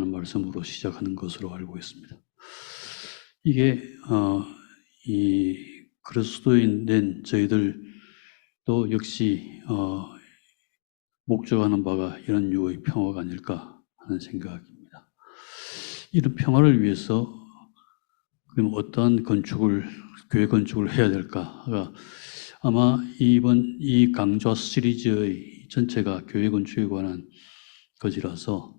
하는 말씀으로 시작하는 것으로 알고 있습니다. 이게 이 그리스도인 된 저희들도 역시 목적하는 바가 이런 유의 평화가 아닐까 하는 생각입니다. 이런 평화를 위해서 그럼 어떠한 교회 건축을 해야 될까가 아마 이번 이 강좌 시리즈의 전체가 교회 건축에 관한 것이라서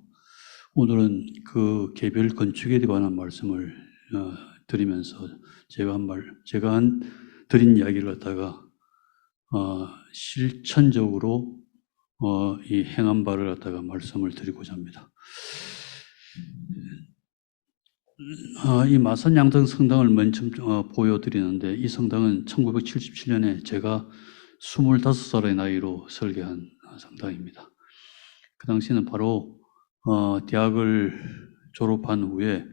오늘은 그 개별 건축에 관한 말씀을 드리면서 제가 드린 이야기를 갖다가 실천적으로 이 행한 바를 갖다가 말씀을 드리고자 합니다. 이 마산 양등 성당을 맨 처음 보여드리는데 이 성당은 1977년에 제가 25살의 나이로 설계한 성당입니다. 그 당시에는 바로 대학을 졸업한 후에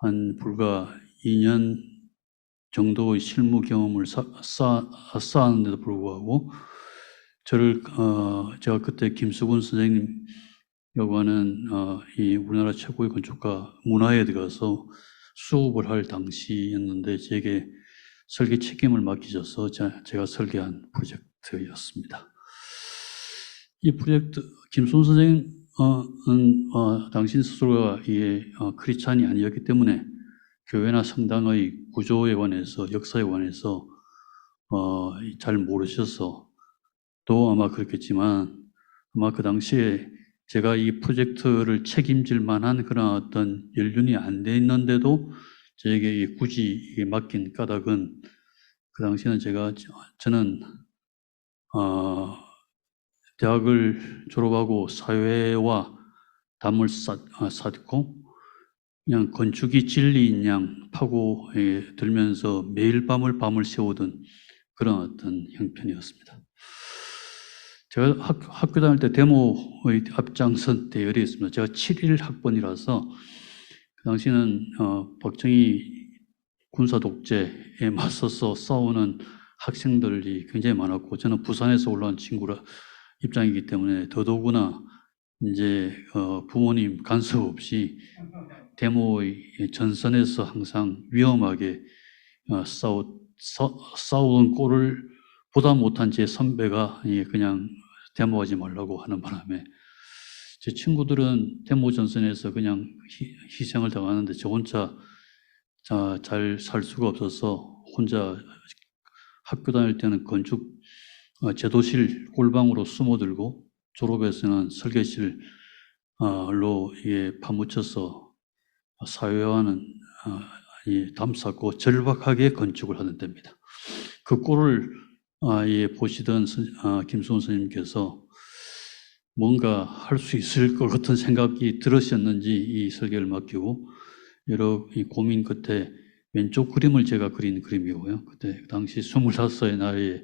한 불과 2년 정도의 실무 경험을 쌓았는데도 불구하고 제가 그때 김수근 선생님이라고 하는 이 우리나라 최고의 건축가 문화에 들어가서 수업을 할 당시였는데 제게 설계 책임을 맡기셔서 제가 설계한 프로젝트였습니다. 이 프로젝트 김수근 선생님은 당신 스스로가 이게 크리스찬이 아니었기 때문에 교회나 성당의 구조에 관해서 역사에 관해서 잘 모르셔서 또 아마 그렇겠지만 아마 그 당시에 제가 이 프로젝트를 책임질 만한 그런 어떤 연륜이 안 돼 있는데도 저에게 굳이 맡긴 까닭은 그 당시에는 저는 대학을 졸업하고 사회와 담을 쌓고 그냥 건축이 진리인 양 파고에 들면서 매일 밤을 새우던 그런 어떤 형편이었습니다. 제가 학교 다닐 때 데모의 앞장선 대열이었습니다. 제가 7일 학번이라서 그 당시는 박정희 군사 독재에 맞서서 싸우는 학생들이 굉장히 많았고 저는 부산에서 올라온 친구라 입장이기 때문에 더더구나 이제 부모님 간섭 없이 데모의 전선에서 항상 위험하게 싸우던 꼴을 보다 못한 제 선배가 그냥 데모하지 말라고 하는 바람에 제 친구들은 데모 전선에서 그냥 희생을 당하는데 저 혼자 잘 살 수가 없어서 혼자 학교 다닐 때는 건축 제도실 꼴방으로 숨어들고 졸업해서는 설계실로 파묻혀서 사회와는 담쌓고 절박하게 건축을 하는 때입니다. 그 꼴을 보시던 김수훈 선생님께서 뭔가 할 수 있을 것 같은 생각이 들으셨는지 이 설계를 맡기고 여러 고민 끝에 왼쪽 그림을 제가 그린 그림이고요. 그때 당시 25의 나이에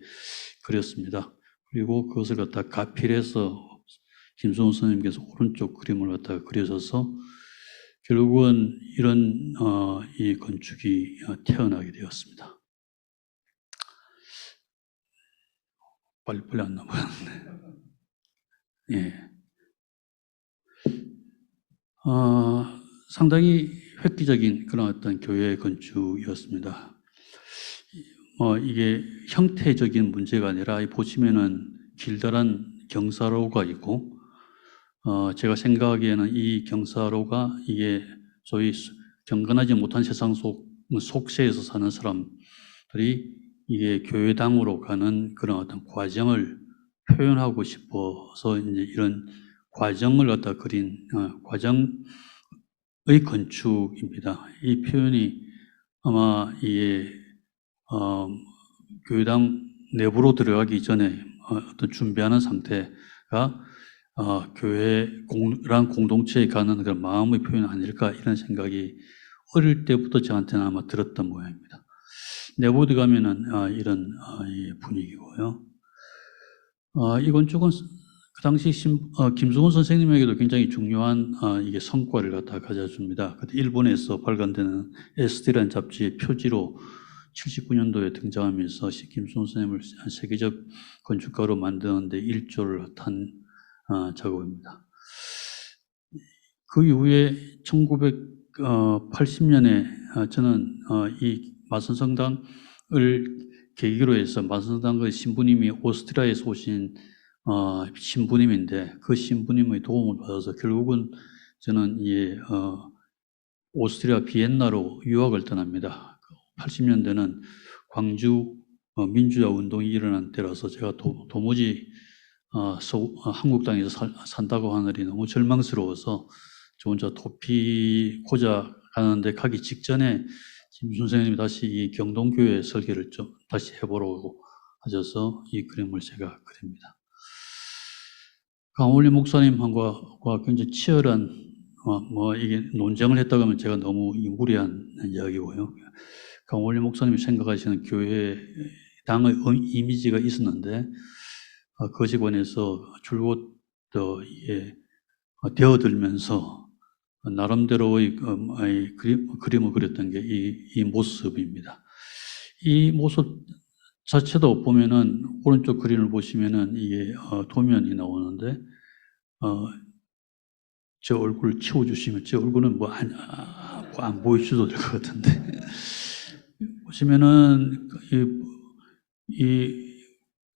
그렸습니다. 그리고 그것을 갖다 가필해서 김수훈 선생님께서 오른쪽 그림을 갖다가 그려줘서 결국은 이런 이 건축이 태어나게 되었습니다. 빨리 안 넘어갔네. 예. 상당히 획기적인 그런 어떤 교회 건축이었습니다. 이게 형태적인 문제가 아니라 보시면은 길다란 경사로가 있고 제가 생각하기에는 이 경사로가 이게 소위 경건하지 못한 세상 속세에서 사는 사람들이 이게 교회당으로 가는 그런 어떤 과정을 표현하고 싶어서 이제 이런 과정을 갖다 그린 과정의 건축입니다. 이 표현이 아마 이게 교회당 내부로 들어가기 전에 어떤 준비하는 상태가 교회랑 공동체에 가는 그런 마음의 표현 아닐까 이런 생각이 어릴 때부터 저한테는 아마 들었던 모양입니다. 내부 들어가면은 이런 분위기고요. 이 건축은 그 당시 김수훈 선생님에게도 굉장히 중요한 이게 성과를 갖다 가져줍니다. 그때 일본에서 발간되는 SD라는 잡지의 표지로 79년도에 등장하면서 김수훈 선생님을 세계적 건축가로 만드는데 일조를 한 작업입니다. 그 이후에 1980년에 저는 이 마선성당을 계기로 해서 마선성당의 신부님이 오스트리아에서 오신 신부님인데 그 신부님의 도움을 받아서 결국은 저는 오스트리아 비엔나로 유학을 떠납니다. 80년대는 광주 민주화 운동이 일어난 때라서 제가 도무지 한국 땅에서 산다고 하늘이 너무 절망스러워서 저 혼자 도피고자 가는데 가기 직전에 김 선생님이 다시 이 경동교회 설계를 좀 다시 해보라고 하셔서 이 그림을 제가 그립니다. 강원리 목사님과 굉장히 치열한 이게 논쟁을 했다고 하면 제가 너무 무리한 이야기고요. 강원리 목사님이 생각하시는 교회 당의 이미지가 있었는데 거시관에서 줄곧 되어들면서 나름대로의 그림을 그렸던 게 이 모습입니다. 이 모습 자체도 보면은 오른쪽 그림을 보시면은 이게 도면이 나오는데 제 얼굴 치워주시면 제 얼굴은 안 보여주셔도 될 것 같은데 보시면은 이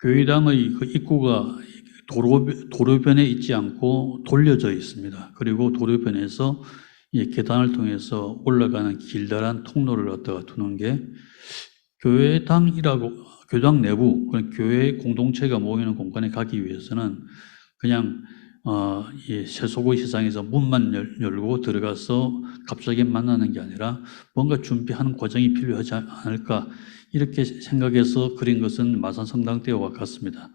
교회당의 그 입구가 도로변에 있지 않고 돌려져 있습니다. 그리고 도로변에서 이 계단을 통해서 올라가는 길다란 통로를 갖다가 두는 게 교회당 내부, 교회 공동체가 모이는 공간에 가기 위해서는 그냥 이 세속의 세상에서 문만 열고 들어가서 갑자기 만나는 게 아니라 뭔가 준비하는 과정이 필요하지 않을까 이렇게 생각해서 그린 것은 마산성당 때와 같습니다.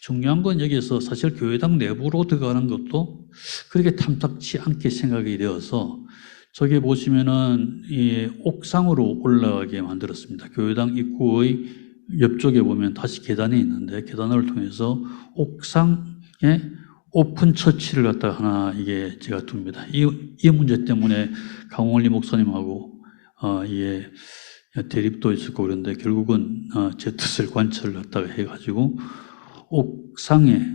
중요한 건 여기에서 사실 교회당 내부로 들어가는 것도 그렇게 탐탁치 않게 생각이 되어서 저기 보시면은 이 옥상으로 올라가게 만들었습니다. 교회당 입구의 옆쪽에 보면 다시 계단이 있는데 계단을 통해서 옥상에 오픈 처치를 갖다가 하나 이게 제가 둡니다. 이 문제 때문에 강원리 목사님하고 이게 대립도 있었고 그런데 결국은 제 뜻을 관철을 갖다가 해가지고 옥상에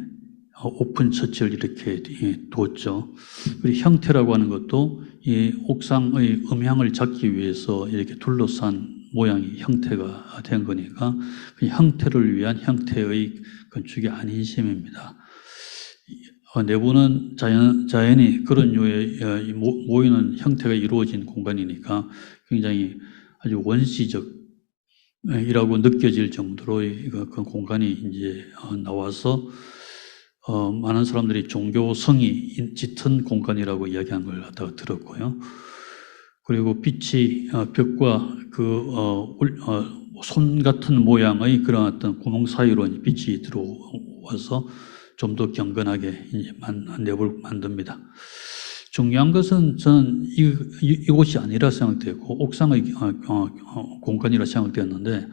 오픈 처치를 이렇게 두었죠. 그리고 형태라고 하는 것도 이 옥상의 음향을 잡기 위해서 이렇게 둘러싼 모양이 형태가 된 거니까 그 형태를 위한 형태의 건축이 아닌 셈입니다. 내부는 자연히 그런 류의 모이는 형태가 이루어진 공간이니까 굉장히 아주 원시적이라고 느껴질 정도로의 그 공간이 이제 나와서 많은 사람들이 종교성이 짙은 공간이라고 이야기한 걸 갖다가 들었고요. 그리고 빛이 벽과 손 같은 모양의 그런 어떤 구멍 사이로 빛이 들어와서 좀 더 경건하게 이제 내부를 만듭니다. 중요한 것은 저는 이곳이 아니라 생각되고 옥상의 공간이라 생각되었는데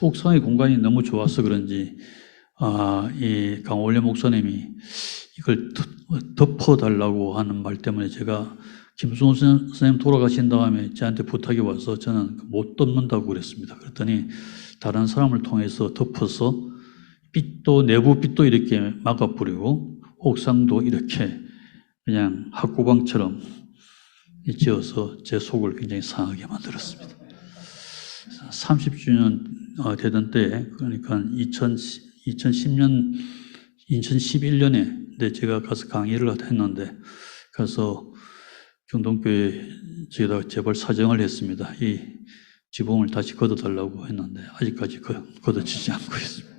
옥상의 공간이 너무 좋아서 그런지 이 강원래 목사님이 이걸 덮어달라고 하는 말 때문에 제가 김수원 선생님 돌아가신 다음에 저한테 부탁이 와서 저는 못 덮는다고 그랬습니다. 그랬더니 다른 사람을 통해서 덮어서 내부 빛도 이렇게 막아버리고 옥상도 이렇게 그냥 학구방처럼 지어서 제 속을 굉장히 상하게 만들었습니다. 30주년 되던 때 그러니까 2011년에 제가 가서 강의를 했는데 가서 경동교회 저기다가 제발 사정을 했습니다. 이 지붕을 다시 걷어달라고 했는데 아직까지 걷어지지 않고 있습니다.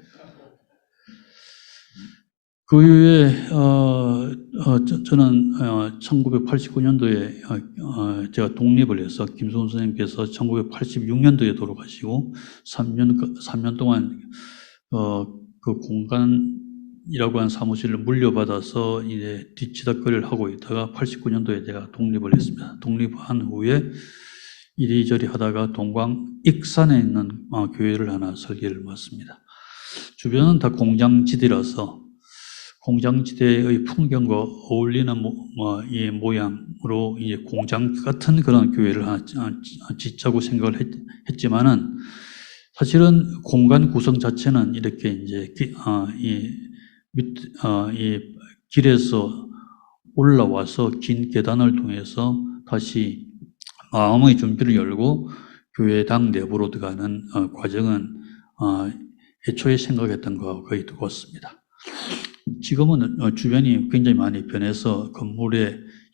그 이후에 저는 1989년도에 제가 독립을 해서 김수훈 선생님께서 1986년도에 돌아가시고 3년 동안 그 공간이라고 하는 사무실을 물려받아서 이제 뒤치다거리를 하고 있다가 89년도에 제가 독립을 했습니다. 독립한 후에 이리저리 하다가 동광 익산에 있는 교회를 하나 설계를 맡습니다. 주변은 다 공장지대라서 공장지대의 풍경과 어울리는 이 모양으로 이제 공장 같은 그런 교회를 하나 짓자고 생각을 했지만은 사실은 공간 구성 자체는 이렇게 이제 이 길에서 올라와서 긴 계단을 통해서 다시 마음의 준비를 열고 교회당 내부로 들어가는 과정은 애초에 생각했던 것과 거의 똑같습니다. 지금은 주변이 굉장히 많이 변해서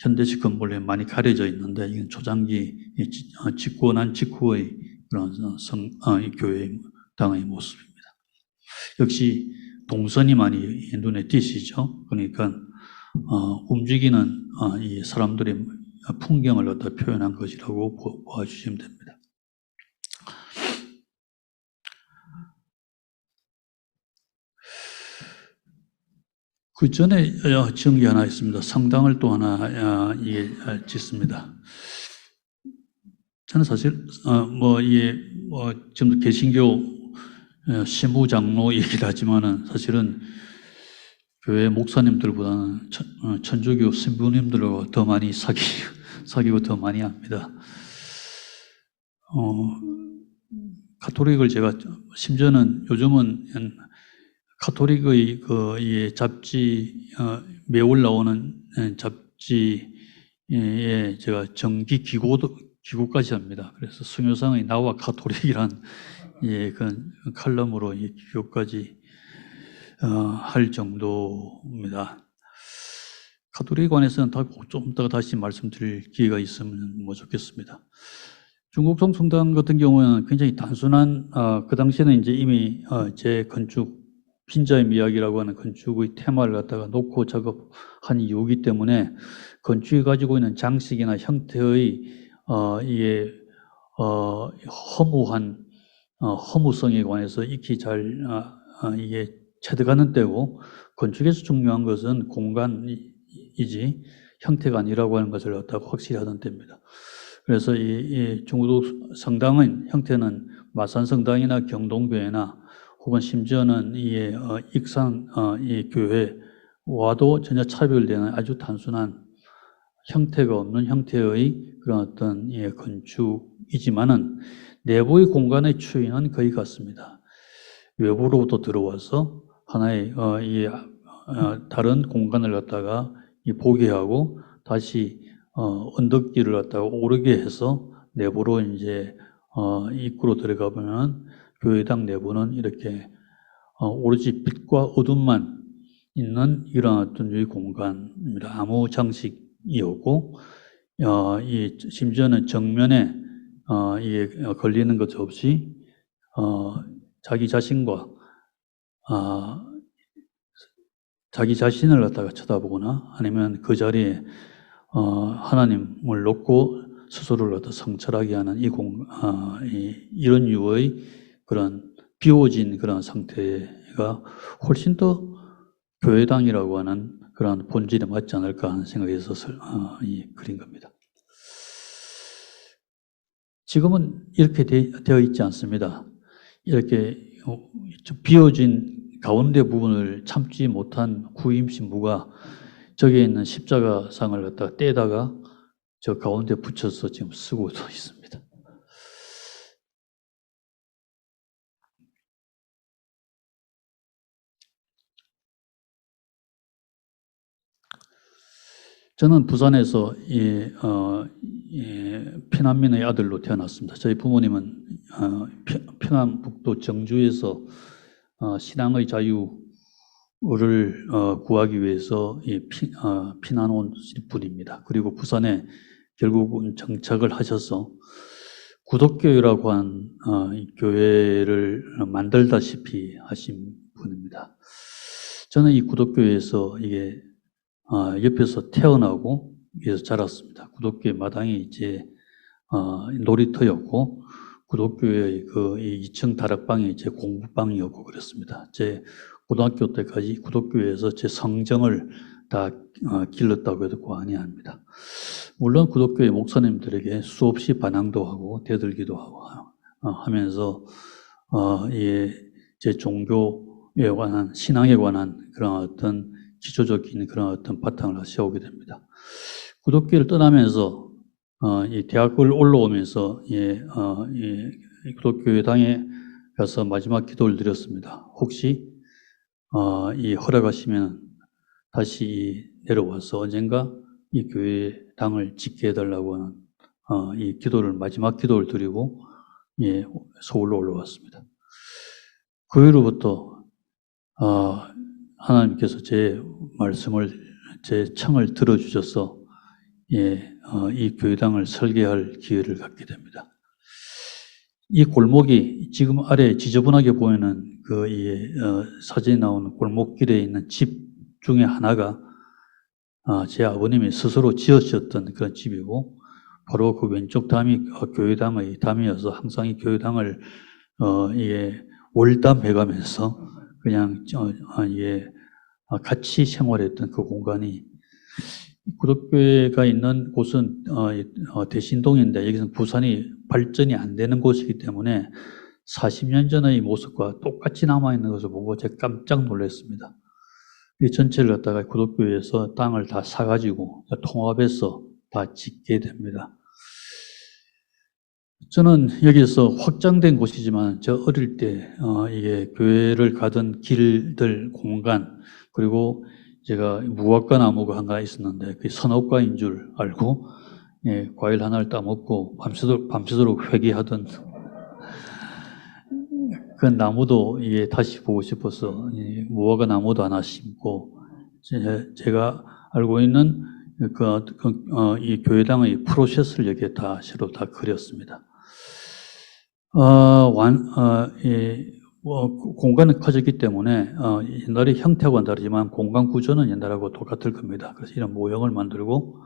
현대식 건물에 많이 가려져 있는데 이건 초창기 짓고 난 직후의 그런 교회 당의 모습입니다. 역시 동선이 많이 눈에 띄시죠? 그러니까 움직이는 이 사람들의 풍경을 갖다 표현한 것이라고 보아주시면 됩니다. 그 전에 정기 하나 있습니다. 성당을 또 하나 짓습니다. 저는 사실 지금 개신교 신부장로 얘기를 하지만은 사실은 교회 목사님들보다는 천주교 신부님들과 더 많이 사귀고 더 많이 합니다. 가톨릭을 제가 심지어는 요즘은 가톨릭의 이 잡지 매월 나오는 잡지에 제가 정기 기고까지 합니다. 그래서 성효상의 나와 가톨릭이란 그 칼럼으로 기고까지 할 정도입니다. 가톨릭관에서는 좀 더 다시 말씀드릴 기회가 있으면 좋겠습니다. 중국 성당 같은 경우는 굉장히 단순한 그 당시에는 이제 이미 재건축 빈자임 이야기라고 하는 건축의 테마를 갖다가 놓고 작업한 이유이기 때문에 건축이 가지고 있는 장식이나 형태의 이게 허무성에 관해서 익히 잘 이게 체득하는 때고, 건축에서 중요한 것은 공간이지 형태가 아니라고 하는 것을 갖다가 확실히 하던 때입니다. 그래서 이 중국 성당의 형태는 마산 성당이나 경동교회나 혹은 심지어는 이 익산 이 교회와도 전혀 차별되는 아주 단순한 형태가 없는 형태의 그런 어떤 건축이지만은 내부의 공간의 추이는 거의 같습니다. 외부로부터 들어와서 하나의 다른 공간을 갖다가 보게 하고 다시 언덕길을 갖다가 오르게 해서 내부로 이제 입구로 들어가 보면 교회당 내부는 이렇게 오로지 빛과 어둠만 있는 이런 어떤 유의 공간입니다. 아무 장식이 없고 심지어는 정면에 이게 걸리는 것 없이 자기 자신과 자기 자신을 갖다가 쳐다보거나 아니면 그 자리에 하나님을 놓고 스스로를 갖다 성찰하게 하는 이런 유의 그런 비워진 그런 상태가 훨씬 더 교회당이라고 하는 그런 본질에 맞지 않을까 하는 생각이 있어서 그린 겁니다. 지금은 이렇게 되어 있지 않습니다. 이렇게 비워진 가운데 부분을 참지 못한 구임 신부가 저기에 있는 십자가상을 갖다가 떼다가 저 가운데 붙여서 지금 쓰고도 있습니다. 저는 부산에서 피난민의 아들로 태어났습니다. 저희 부모님은 평안북도 정주에서 신앙의 자유를 구하기 위해서 피난 온 분입니다. 그리고 부산에 결국은 정착을 하셔서 구독교회라고 한 교회를 만들다시피 하신 분입니다. 저는 이 구독교회에서 이게 옆에서 태어나고 위에서 자랐습니다. 구독교회 마당이 이제 놀이터였고 구독교회의 그 2층 다락방이 제 공부방이었고 그랬습니다. 제 고등학교 때까지 구독교회에서 제 성정을 다 길렀다고 해도 과언이 아닙니다. 물론 구독교회 목사님들에게 수없이 반항도 하고 대들기도 하고 하면서 제 종교에 관한 신앙에 관한 그런 어떤 기초적인 그런 어떤 바탕을 세우게 됩니다. 구독교회를 떠나면서 이 대학을 올라오면서 구독교회당에 가서 마지막 기도를 드렸습니다. 혹시 이 허락하시면 다시 내려와서 언젠가 이 교회 당을 짓게 해달라고 하는 이 기도를 마지막 기도를 드리고 서울로 올라왔습니다. 그 후로부터 하나님께서 제 말씀을 제 청을 들어주셔서 이 교회당을 설계할 기회를 갖게 됩니다. 이 골목이 지금 아래 지저분하게 보이는 사진에 나오는 골목길에 있는 집 중에 하나가 제 아버님이 스스로 지으셨던 그런 집이고, 바로 그 왼쪽 담이 교회당의 담이어서 항상 이 교회당을 월담해가면서 그냥 같이 생활했던 그 공간이, 구독교회가 있는 곳은 대신동인데 여기서는 부산이 발전이 안 되는 곳이기 때문에 40년 전의 모습과 똑같이 남아있는 것을 보고 제가 깜짝 놀랐습니다. 이 전체를 갖다가 구독교회에서 땅을 다 사가지고 통합해서 다 짓게 됩니다. 저는 여기서 확장된 곳이지만 저 어릴 때 이게 교회를 가던 길들 공간, 그리고 제가 무화과 나무가 하나 있었는데 그게 선옥과인 줄 알고 과일 하나를 따먹고 밤새도록 회개하던 그 나무도 다시 보고 싶어서 무화과 나무도 하나 심고, 제가 알고 있는 이 교회당의 프로세스를 여기에 다 새로 다 그렸습니다. 공간은 커졌기 때문에 옛날의 형태하고는 다르지만 공간 구조는 옛날하고 똑같을 겁니다. 그래서 이런 모형을 만들고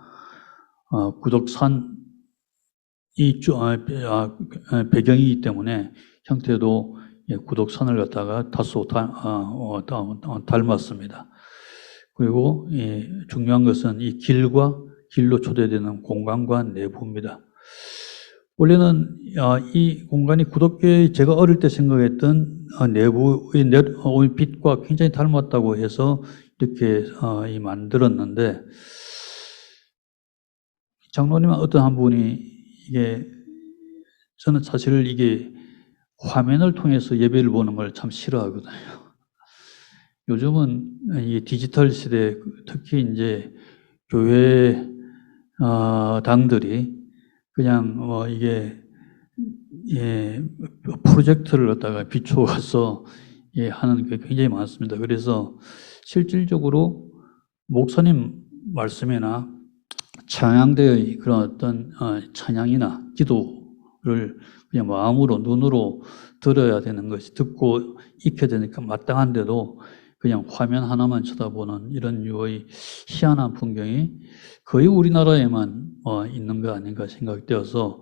구덕산 배경이기 때문에 형태도 구덕산을 갖다가 다소 닮았습니다. 그리고 중요한 것은 이 길로 초대되는 공간과 내부입니다. 원래는 이 공간이 구독교회 제가 어릴 때 생각했던 내부의 빛과 굉장히 닮았다고 해서 이렇게 만들었는데, 장로님 어떤 한 분이 저는 사실 이게 화면을 통해서 예배를 보는 걸 참 싫어하거든요. 요즘은 이 디지털 시대, 특히 이제 교회 당들이 그냥 프로젝터를 갖다가 비추어서 하는 게 굉장히 많습니다. 그래서 실질적으로 목사님 말씀이나 찬양대의 그런 어떤 찬양이나 기도를 그냥 마음으로 눈으로 들어야 되는 것이, 듣고 익혀야 되니까 마땅한데도 그냥 화면 하나만 쳐다보는 이런 유의 희한한 풍경이 거의 우리나라에만 있는 거 아닌가 생각되어서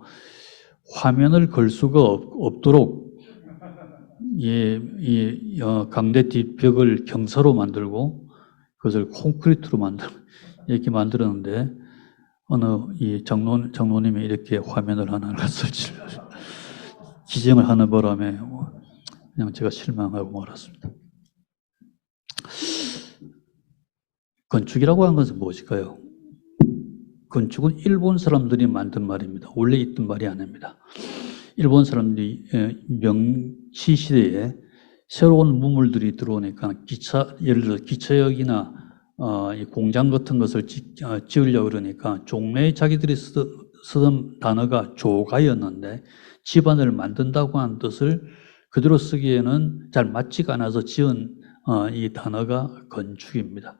화면을 걸 수가 없도록 강대 뒷벽을 경사로 만들고 그것을 콘크리트로 이렇게 만들었는데, 어느 이 장로님이 이렇게 화면을 하나를 기증을 하는 바람에 그냥 제가 실망하고 말았습니다. 건축이라고 하는 것은 무엇일까요? 건축은 일본 사람들이 만든 말입니다. 원래 있던 말이 아닙니다. 일본 사람들이 명치 시대에 새로운 무물들이 들어오니까 예를 들어 기차역이나 공장 같은 것을 지으려고 그러니까 종래에 자기들이 쓰던 단어가 조가였는데 집안을 만든다고 하는 뜻을 그대로 쓰기에는 잘 맞지가 않아서 지은 이 단어가 건축입니다.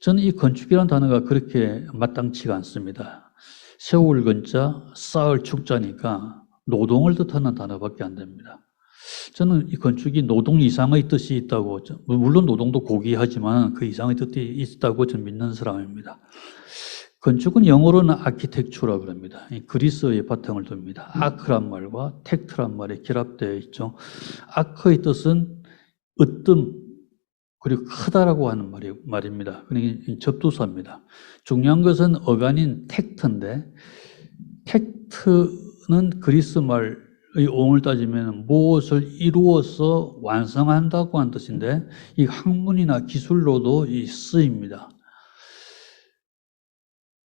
저는 이 건축이라는 단어가 그렇게 마땅치가 않습니다. 세울 건자, 쌓을 축자니까 노동을 뜻하는 단어밖에 안 됩니다. 저는 이 건축이 노동 이상의 뜻이 있다고, 물론 노동도 고귀하지만 그 이상의 뜻이 있다고 저는 믿는 사람입니다. 건축은 영어로는 아키텍처라고 합니다. 그리스어의 바탕을 둡니다. 아크란 말과 텍트란 말이 결합되어 있죠. 아크의 뜻은 으뜸, 그리고 크다라고 하는 말입니다. 그러니까 접두사입니다. 중요한 것은 어간인 텍트인데, 텍트는 그리스 말의 어원을 따지면 무엇을 이루어서 완성한다고 하는 뜻인데, 이 학문이나 기술로도 쓰입니다.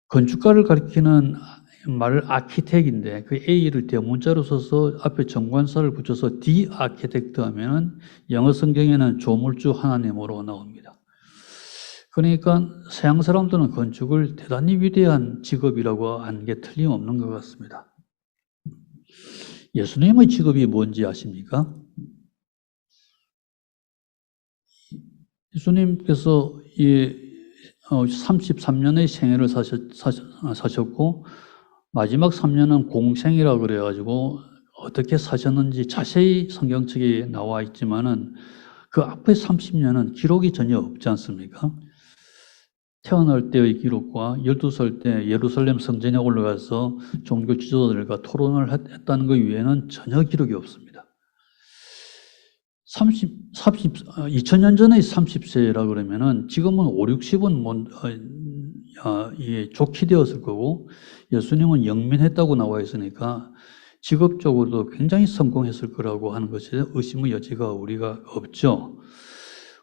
건축가를 가리키는 말을 아키텍인데 그 A를 대문자로 써서 앞에 정관사를 붙여서 The Architect 하면 영어 성경에는 조물주 하나님으로 나옵니다. 그러니까 서양 사람들은 건축을 대단히 위대한 직업이라고 하는 게 틀림없는 것 같습니다. 예수님의 직업이 뭔지 아십니까? 예수님께서 33년의 생애를 사셨고 마지막 3년은 공생이라고 그래가지고 어떻게 사셨는지 자세히 성경책에 나와 있지만은 그 앞에 30년은 기록이 전혀 없지 않습니까? 태어날 때의 기록과 12살 때 예루살렘 성전에 올라가서 종교 지도자들과 토론을 했다는 것 외에는 전혀 기록이 없습니다. 2000년 전에 30세라 그러면은 지금은 5, 60은 좋게 되었을 거고 예수님은 영민했다고 나와 있으니까 직업적으로도 굉장히 성공했을 거라고 하는 것에 의심의 여지가 우리가 없죠.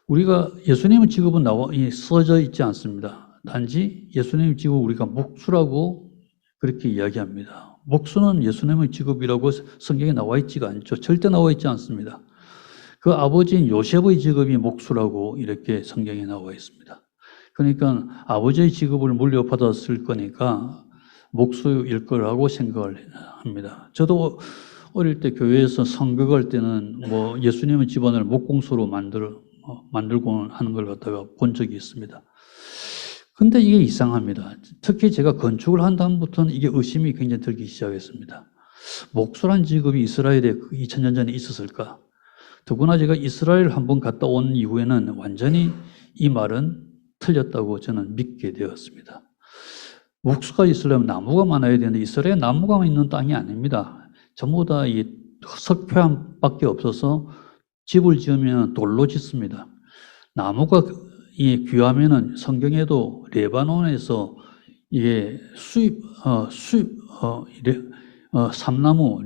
우리가 예수님의 직업은 써져 있지 않습니다. 단지 예수님의 직업을 우리가 목수라고 그렇게 이야기합니다. 목수는 예수님의 직업이라고 성경에 나와 있지가 않죠. 절대 나와 있지 않습니다. 그 아버지인 요셉의 직업이 목수라고 이렇게 성경에 나와 있습니다. 그러니까 아버지의 직업을 물려받았을 거니까 목수일 거라고 생각을 합니다. 저도 어릴 때 교회에서 성극할 때는 뭐 예수님의 집안을 목공소로 만들고 하는 걸 갖다가 본 적이 있습니다. 근데 이게 이상합니다. 특히 제가 건축을 한 다음부터는 이게 의심이 굉장히 들기 시작했습니다. 목수란 직업이 이스라엘에 2000년 전에 있었을까? 더구나 제가 이스라엘 한번 갔다 온 이후에는 완전히 이 말은 틀렸다고 저는 믿게 되었습니다. 목수가 있으려면 나무가 많아야 되는데 이스라엘 나무가 있는 땅이 아닙니다. 전부 다 이 석회암밖에 없어서 집을 지으면 돌로 짓습니다. 나무가 귀하면은 성경에도 레바논에서 이게 삼나무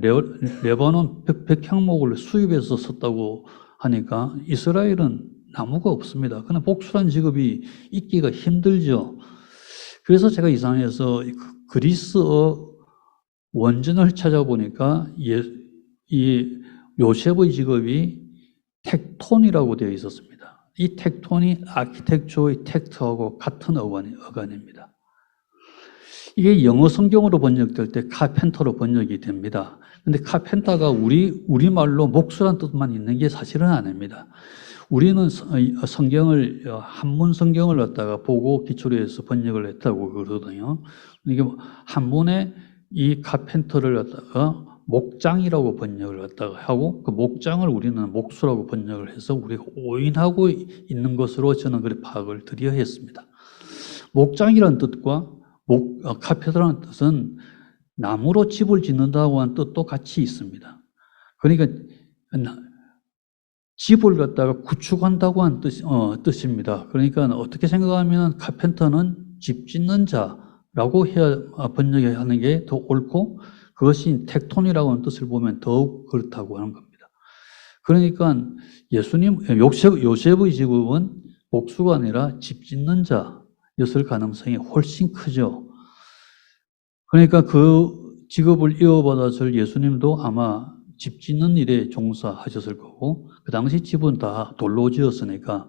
레바논 백향목을 수입해서 썼다고 하니까 이스라엘은 나무가 없습니다. 그러나 목수란 직업이 있기가 힘들죠. 그래서 제가 이상해서 그리스어 원전을 찾아보니까 이 요셉의 직업이 텍톤이라고 되어 있었습니다. 이 텍톤이 아키텍처의 텍트하고 같은 어간입니다. 이게 영어 성경으로 번역될 때 카펜터로 번역이 됩니다. 근데 카펜터가 우리말로 목수란 뜻만 있는 게 사실은 아닙니다. 우리는 성경을 한문 성경을 갖다가 보고 기초로 해서 번역을 했다고 그러거든요. 이게 한문에 이 카펜터를 갖다가 목장이라고 번역을 갖다가 하고 그 목장을 우리는 목수라고 번역을 해서 우리가 오인하고 있는 것으로 저는 그렇게 파악을 드려야 했습니다. 목장이라는 뜻과 카펜터라는 뜻은 나무로 집을 짓는다고 하는 뜻도 같이 있습니다. 그러니까 집을 갖다가 구축한다고 하는 뜻입니다. 그러니까 어떻게 생각하면 카펜터는 집 짓는 자라고 해야 번역하는 게 더 옳고 그것이 텍톤이라고 하는 뜻을 보면 더욱 그렇다고 하는 겁니다. 그러니까 요셉의 직업은 목수가 아니라 집 짓는 자였을 가능성이 훨씬 크죠. 그러니까 그 직업을 이어받았을 예수님도 아마 집 짓는 일에 종사하셨을 거고 그 당시 집은 다 돌로 지었으니까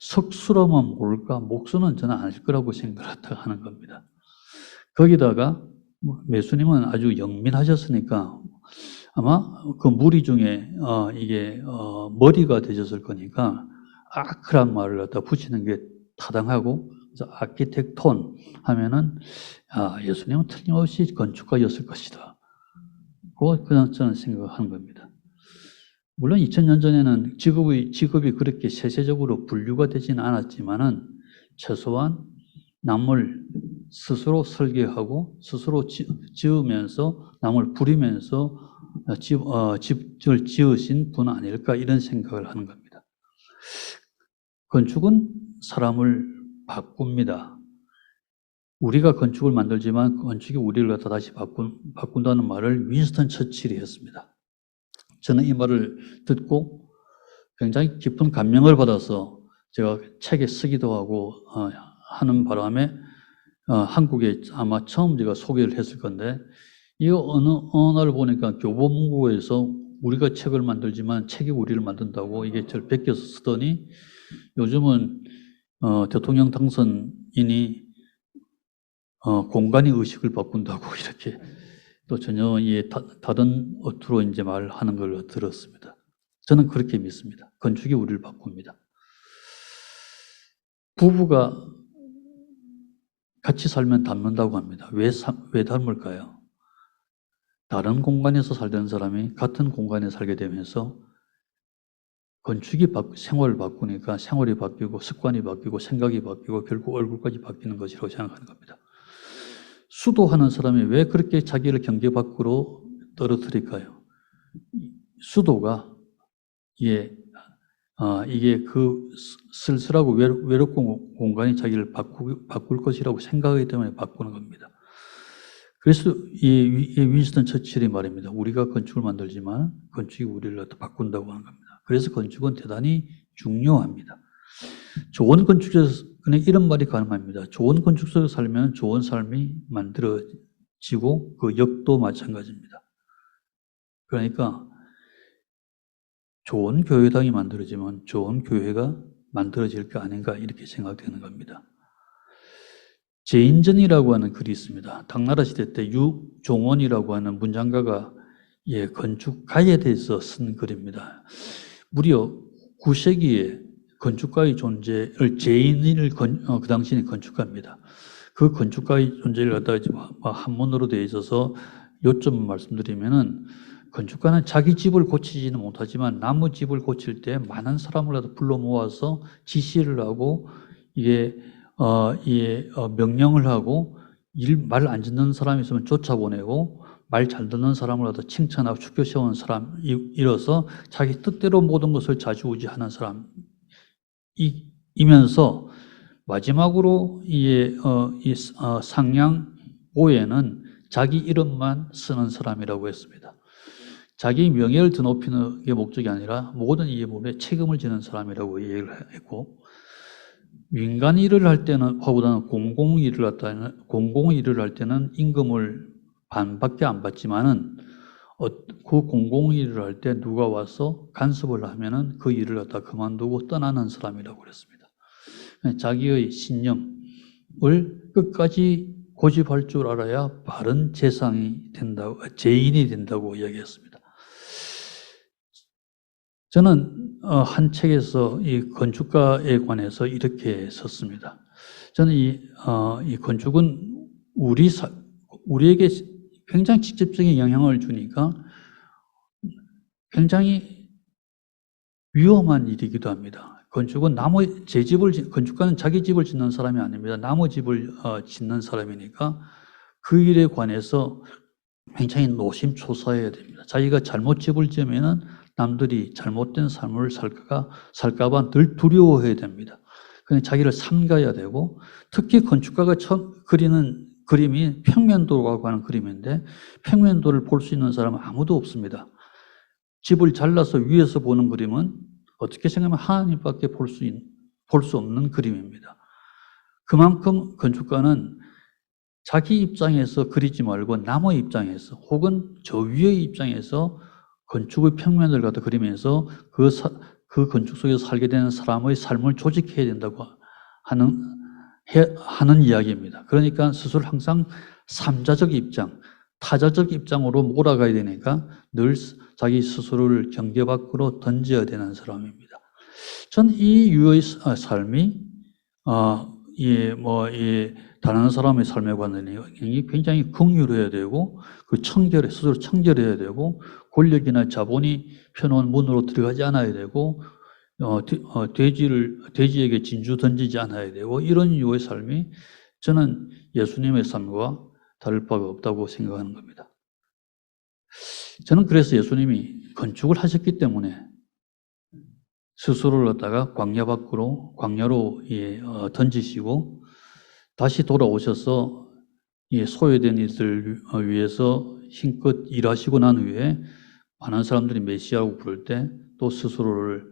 석수라면 모를까 목수는 저는 아닐 거라고 생각하는 겁니다. 거기다가 예수님은 아주 영민하셨으니까 아마 그 무리 중에 이게 머리가 되셨을 거니까 아크란 말을 갖다 붙이는 게 타당하고 그래서 아키텍톤 하면은 예수님은 틀림없이 건축가였을 것이다. 그건 저는 생각하는 겁니다. 물론 2000년 전에는 직업이 그렇게 세세적으로 분류가 되지는 않았지만은 최소한 나무를 스스로 설계하고 스스로 지으면서 나무를 부리면서 집을 지으신 분 아닐까 이런 생각을 하는 겁니다. 건축은 사람을 바꿉니다. 우리가 건축을 만들지만 건축이 우리를 갖다 다시 바꾼다는 말을 윈스턴 처칠이 했습니다. 저는 이 말을 듣고 굉장히 깊은 감명을 받아서 제가 책에 쓰기도 하고 하는 바람에 한국에 아마 처음 제가 소개를 했을 건데 이거 어느 날 보니까 교보문고에서 우리가 책을 만들지만 책이 우리를 만든다고 이게 저를 베껴서 쓰더니 요즘은 대통령 당선인이 공간의 의식을 바꾼다고 이렇게 또 전혀 다른 어투로 이제 말하는 걸 들었습니다. 저는 그렇게 믿습니다. 건축이 우리를 바꿉니다. 부부가 같이 살면 닮는다고 합니다. 왜 닮을까요? 다른 공간에서 살던 사람이 같은 공간에 살게 되면서 건축이 생활을 바꾸니까 생활이 바뀌고 습관이 바뀌고 생각이 바뀌고 결국 얼굴까지 바뀌는 것이라고 생각하는 겁니다. 수도하는 사람이 왜 그렇게 자기를 경계 밖으로 떨어뜨릴까요? 수도가 이게 그 쓸쓸하고 외롭고 공간이 자기를 바꿀 것이라고 생각하기 때문에 바꾸는 겁니다. 그래서 이 윈스턴 처칠이 말입니다. 우리가 건축을 만들지만 건축이 우리를 바꾼다고 하는 겁니다. 그래서 건축은 대단히 중요합니다. 좋은 건축에서 그냥 이런 말이 가능합니다. 좋은 건축 속에 살면 좋은 삶이 만들어지고 그 역도 마찬가지입니다. 그러니까 좋은 교회당이 만들어지면 좋은 교회가 만들어질 게 아닌가 이렇게 생각되는 겁니다. 제인전이라고 하는 글이 있습니다. 당나라 시대 때 유종원이라고 하는 문장가가 건축가에 대해서 쓴 글입니다. 무려 9세기에 건축가의 존재를 제인을 그 당시에는 건축가입니다. 그 건축가의 존재를 갖다가 한문으로 되어 있어서 요점을 말씀드리면은 건축가는 자기 집을 고치지는 못하지만 남의 집을 고칠 때 많은 사람을 불러 모아서 지시를 하고 명령을 하고 말 안 듣는 사람이 있으면 쫓아보내고 말 잘 듣는 사람을 갖다 칭찬하고 축교 세우는 사람이라서 자기 뜻대로 모든 것을 좌지우지하는 사람이면서 마지막으로 상량 5에는 자기 이름만 쓰는 사람이라고 했습니다. 자기 명예를 드높이는 게 목적이 아니라 모든 이 몸에 책임을 지는 사람이라고 얘기를 했고, 민간 일을 할 때는 보다는 공공 일을 할 때는 임금을 반밖에 안 받지만은 그 공공 일을 할 때 누가 와서 간섭을 하면은 그 일을 갖다 그만두고 떠나는 사람이라고 그랬습니다. 자기의 신념을 끝까지 고집할 줄 알아야 바른 제인이 된다고 이야기했습니다. 저는 한 책에서 이 건축가에 관해서 이렇게 썼습니다. 저는 이 건축은 우리에게 굉장히 직접적인 영향을 주니까 굉장히 위험한 일이기도 합니다. 건축은 건축가는 자기 집을 짓는 사람이 아닙니다. 남의 집을 짓는 사람이니까 그 일에 관해서 굉장히 노심초사해야 됩니다. 자기가 잘못 집을 지으면은 남들이 잘못된 삶을 살까봐 늘 두려워해야 됩니다. 그냥 자기를 삼가야 되고, 특히 건축가가 그리는 그림이 평면도라고 하는 그림인데 평면도를 볼 수 있는 사람은 아무도 없습니다. 집을 잘라서 위에서 보는 그림은 어떻게 생각하면 하나님밖에 볼 수 없는 그림입니다. 그만큼 건축가는 자기 입장에서 그리지 말고 남의 입장에서 혹은 저 위의 입장에서 건축의 평면을 갖다 그리면서 그 건축 속에서 살게 되는 사람의 삶을 조직해야 된다고 하는 이야기입니다. 그러니까 스스로 항상 삼자적 입장, 타자적 입장으로 몰아가야 되니까 늘 자기 스스로를 경계 밖으로 던져야 되는 사람입니다. 전 이 유의 삶이 다른 사람의 삶에 관한 굉장히 긍휼해야 되고 스스로 청결해야 되고 권력이나 자본이 펴놓은 문으로 들어가지 않아야 되고 돼지에게 진주 던지지 않아야 되고 이런 유의 삶이 저는 예수님의 삶과 다를 바가 없다고 생각하는 겁니다. 저는 그래서 예수님이 건축을 하셨기 때문에 스스로를 갖다가 광야로 던지시고 다시 돌아오셔서 소외된 이들을 위해서 힘껏 일하시고 난 후에 많은 사람들이 메시아라고 부를 때 또 스스로를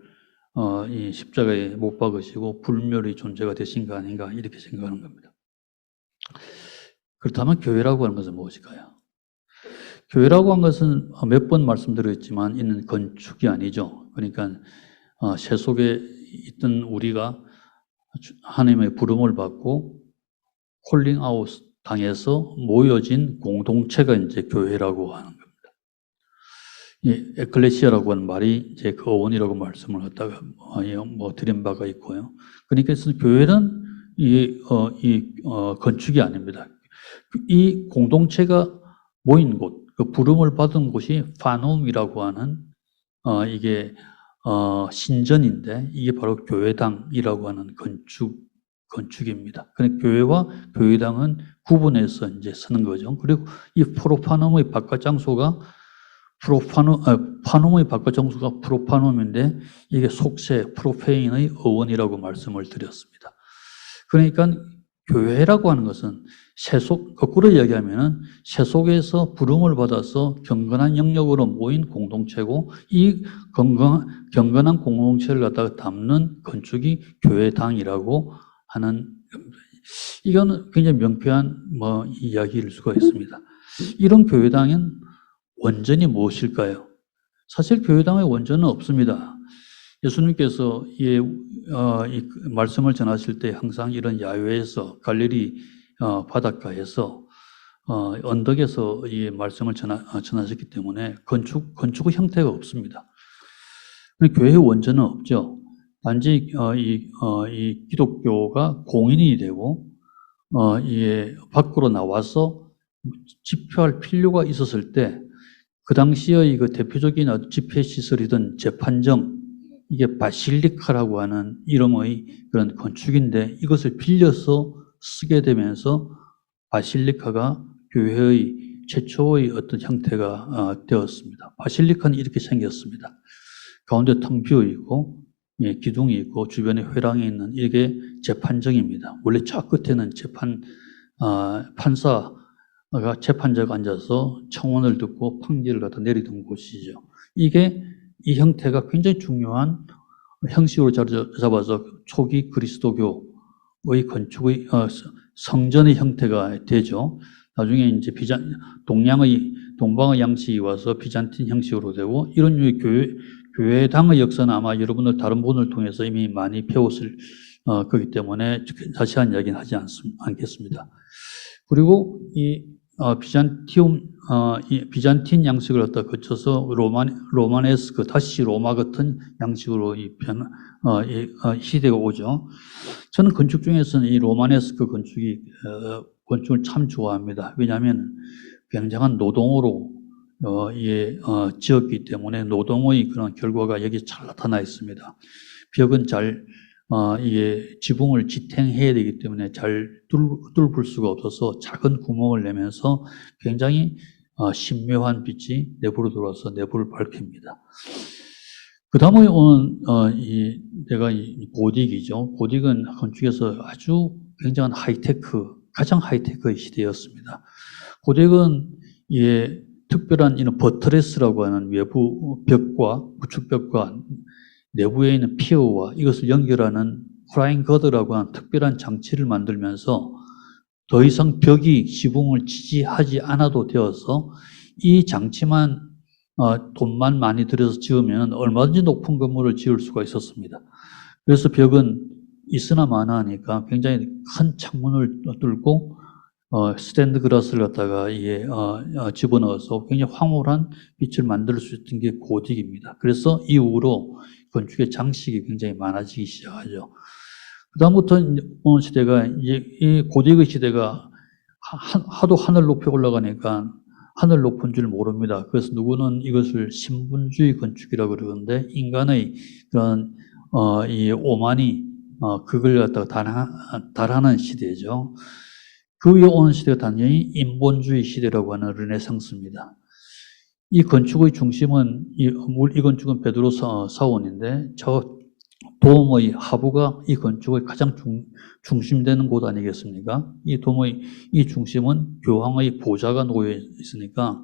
이 십자가에 못 박으시고 불멸의 존재가 되신 거 아닌가 이렇게 생각하는 겁니다. 그렇다면 교회라고 하는 것은 무엇일까요? 교회라고 하는 것은 몇 번 말씀드렸지만 있는 건축이 아니죠. 그러니까 세속에 있던 우리가 하나님의 부름을 받고 콜링 아웃 당해서 모여진 공동체가 이제 교회라고 하는 겁니다. 이 에클레시아라고 하는 말이 이제 그 어원이라고 말씀을 갖다가 드린 바가 있고요. 그러니까 교회는 건축이 아닙니다. 이 공동체가 모인 곳, 그 부름을 받은 곳이 파눔이라고 하는 이게 신전인데 이게 바로 교회당이라고 하는 건축입니다. 그러니까 교회와 교회당은 구분해서 이제 쓰는 거죠. 그리고 이 프로파눔의 바깥 장소가 파눔의 바깥 장소가 프로파눔인데 이게 속세 프로페인의 어원이라고 말씀을 드렸습니다. 그러니까 교회라고 하는 것은 거꾸로 이야기하면은 세속에서 부름을 받아서 경건한 영역으로 모인 공동체고 이 경건한 공동체를 갖다가 담는 건축이 교회당이라고 하는 겁니다. 이거는 굉장히 명쾌한 이야기일 수가 있습니다. 이런 교회당은 원전이 무엇일까요? 사실 교회당의 원전은 없습니다. 예수님께서 이 말씀을 전하실 때 항상 이런 야외에서 갈릴리 바닷가에서 언덕에서 이 말씀을 전하셨기 때문에 건축의 형태가 없습니다. 교회의 원전은 없죠. 단지 이 기독교가 공인이 되고 밖으로 나와서 집회할 필요가 있었을 때 그 당시의 그 대표적인 집회 시설이던 재판정 이게 바실리카라고 하는 이름의 그런 건축인데 이것을 빌려서 쓰게 되면서 바실리카가 교회의 최초의 어떤 형태가 되었습니다. 바실리카는 이렇게 생겼습니다. 가운데 텅 비어 있고 기둥이 있고 주변에 회랑이 있는 이게 재판정입니다. 원래 저 끝에는 판사가 재판자가 앉아서 청원을 듣고 판결을 갖다 내리던 곳이죠. 이 형태가 굉장히 중요한 형식으로 잡아서 초기 그리스도교의 건축의 성전의 형태가 되죠. 나중에 이제 동방의 양식이 와서 비잔틴 형식으로 되고 이런 류의 교회당의 역사는 아마 여러분들 다른 분을 통해서 이미 많이 배웠을 거기 때문에 자세한 이야기는 하지 않겠습니다. 그리고 비잔틴 양식을 갖다 거쳐서 로마네스크 다시 로마 같은 양식으로 시대가 오죠. 저는 건축 중에서는 이 로마네스크 건축을 참 좋아합니다. 왜냐하면 굉장한 노동으로 지었기 때문에 노동의 그런 결과가 여기 잘 나타나 있습니다. 벽은 지붕을 지탱해야 되기 때문에 잘 뚫을 수가 없어서 작은 구멍을 내면서 굉장히 신묘한 빛이 내부로 들어와서 내부를 밝힙니다. 그 다음에 오는 내가 고딕이죠. 고딕은 건축에서 아주 굉장한 가장 하이테크의 시대였습니다. 고딕은 특별한 이런 버트레스라고 하는 외부 벽과 구축벽과 내부에 있는 피어와 이것을 연결하는 프라잉 거드라고 하는 특별한 장치를 만들면서 더 이상 벽이 지붕을 지지하지 않아도 되어서 이 장치만 돈만 많이 들여서 지으면 얼마든지 높은 건물을 지을 수가 있었습니다. 그래서 벽은 있으나 마나하니까 굉장히 큰 창문을 뚫고 스탠드 그라스를 갖다가 집어넣어서 굉장히 황홀한 빛을 만들 수 있던 게 고딕입니다. 그래서 이후로 건축의 장식이 굉장히 많아지기 시작하죠. 그 다음부터 오는 시대가 이 고딕의 시대가 하도 하늘 높이 올라가니까 하늘 높은 줄 모릅니다. 그래서 누구는 이것을 신분주의 건축이라고 그러는데 인간의 그런 이 오만이 그걸 갖다가 달하는 시대죠. 그 위에 오는 시대가 단연히 인본주의 시대라고 하는 르네상스입니다. 이 건축의 중심은 이 건축은 베드로 사원인데 저 돔의 하부가 이 건축의 가장 중심되는 곳 아니겠습니까? 이 돔의 이 중심은 교황의 보좌가 놓여 있으니까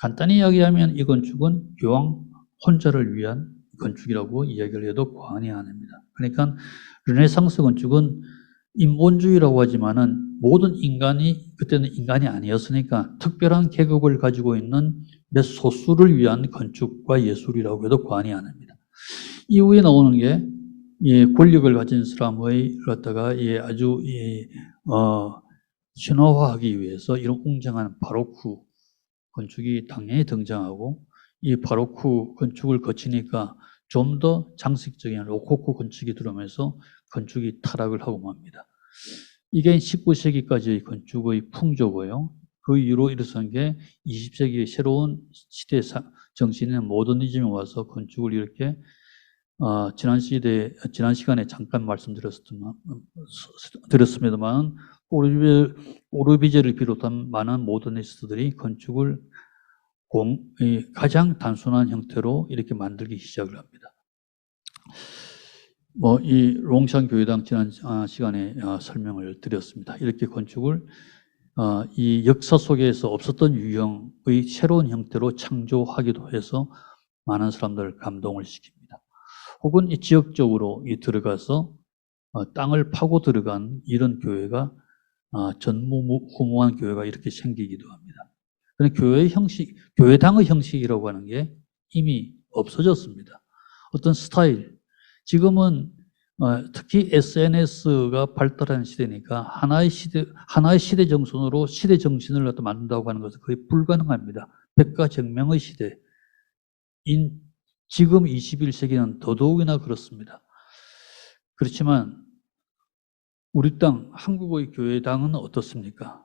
간단히 이야기하면 이 건축은 교황 혼자를 위한 건축이라고 이야기를 해도 과언이 아닙니다. 그러니까 르네상스 건축은 인본주의라고 하지만은 모든 인간이 그때는 인간이 아니었으니까 특별한 계급을 가지고 있는 몇 소수를 위한 건축과 예술이라고 해도 과언이 아닙니다. 이후에 나오는 게 이 권력을 가진 사람의 갖다가 아주 신화화하기 위해서 이런 웅장한 바로크 건축이 당연히 등장하고, 이 바로크 건축을 거치니까 좀 더 장식적인 로코코 건축이 들어오면서 건축이 타락을 하고 맙니다. 이게 19세기까지의 건축의 풍조고요. 그 이후로 일어선 게 20세기의 새로운 시대 정신인 모더니즘이 와서 건축을 이렇게 지난 시간에 잠깐 말씀드렸습니다만 오르비제를 비롯한 많은 모더니스트들이 건축을 가장 단순한 형태로 이렇게 만들기 시작을 합니다. 이 롱샹 교회당 지난 시간에 설명을 드렸습니다. 이렇게 건축을 이 역사 속에서 없었던 유형의 새로운 형태로 창조하기도 해서 많은 사람들을 감동을 시킵니다. 혹은 이 지역적으로 들어가서 땅을 파고 들어간 이런 교회가 전무후무한 교회가 이렇게 생기기도 합니다. 그런데 교회의 형식, 교회당의 형식이라고 하는 게 이미 없어졌습니다. 어떤 스타일, 지금은 특히 SNS가 발달하는 시대니까 하나의 시대 정신으로 시대 정신을 갖다 만든다고 하는 것은 거의 불가능합니다. 백가정명의 시대인 지금 21세기는 더더욱이나 그렇습니다. 그렇지만 우리 땅, 한국의 교회당은 어떻습니까?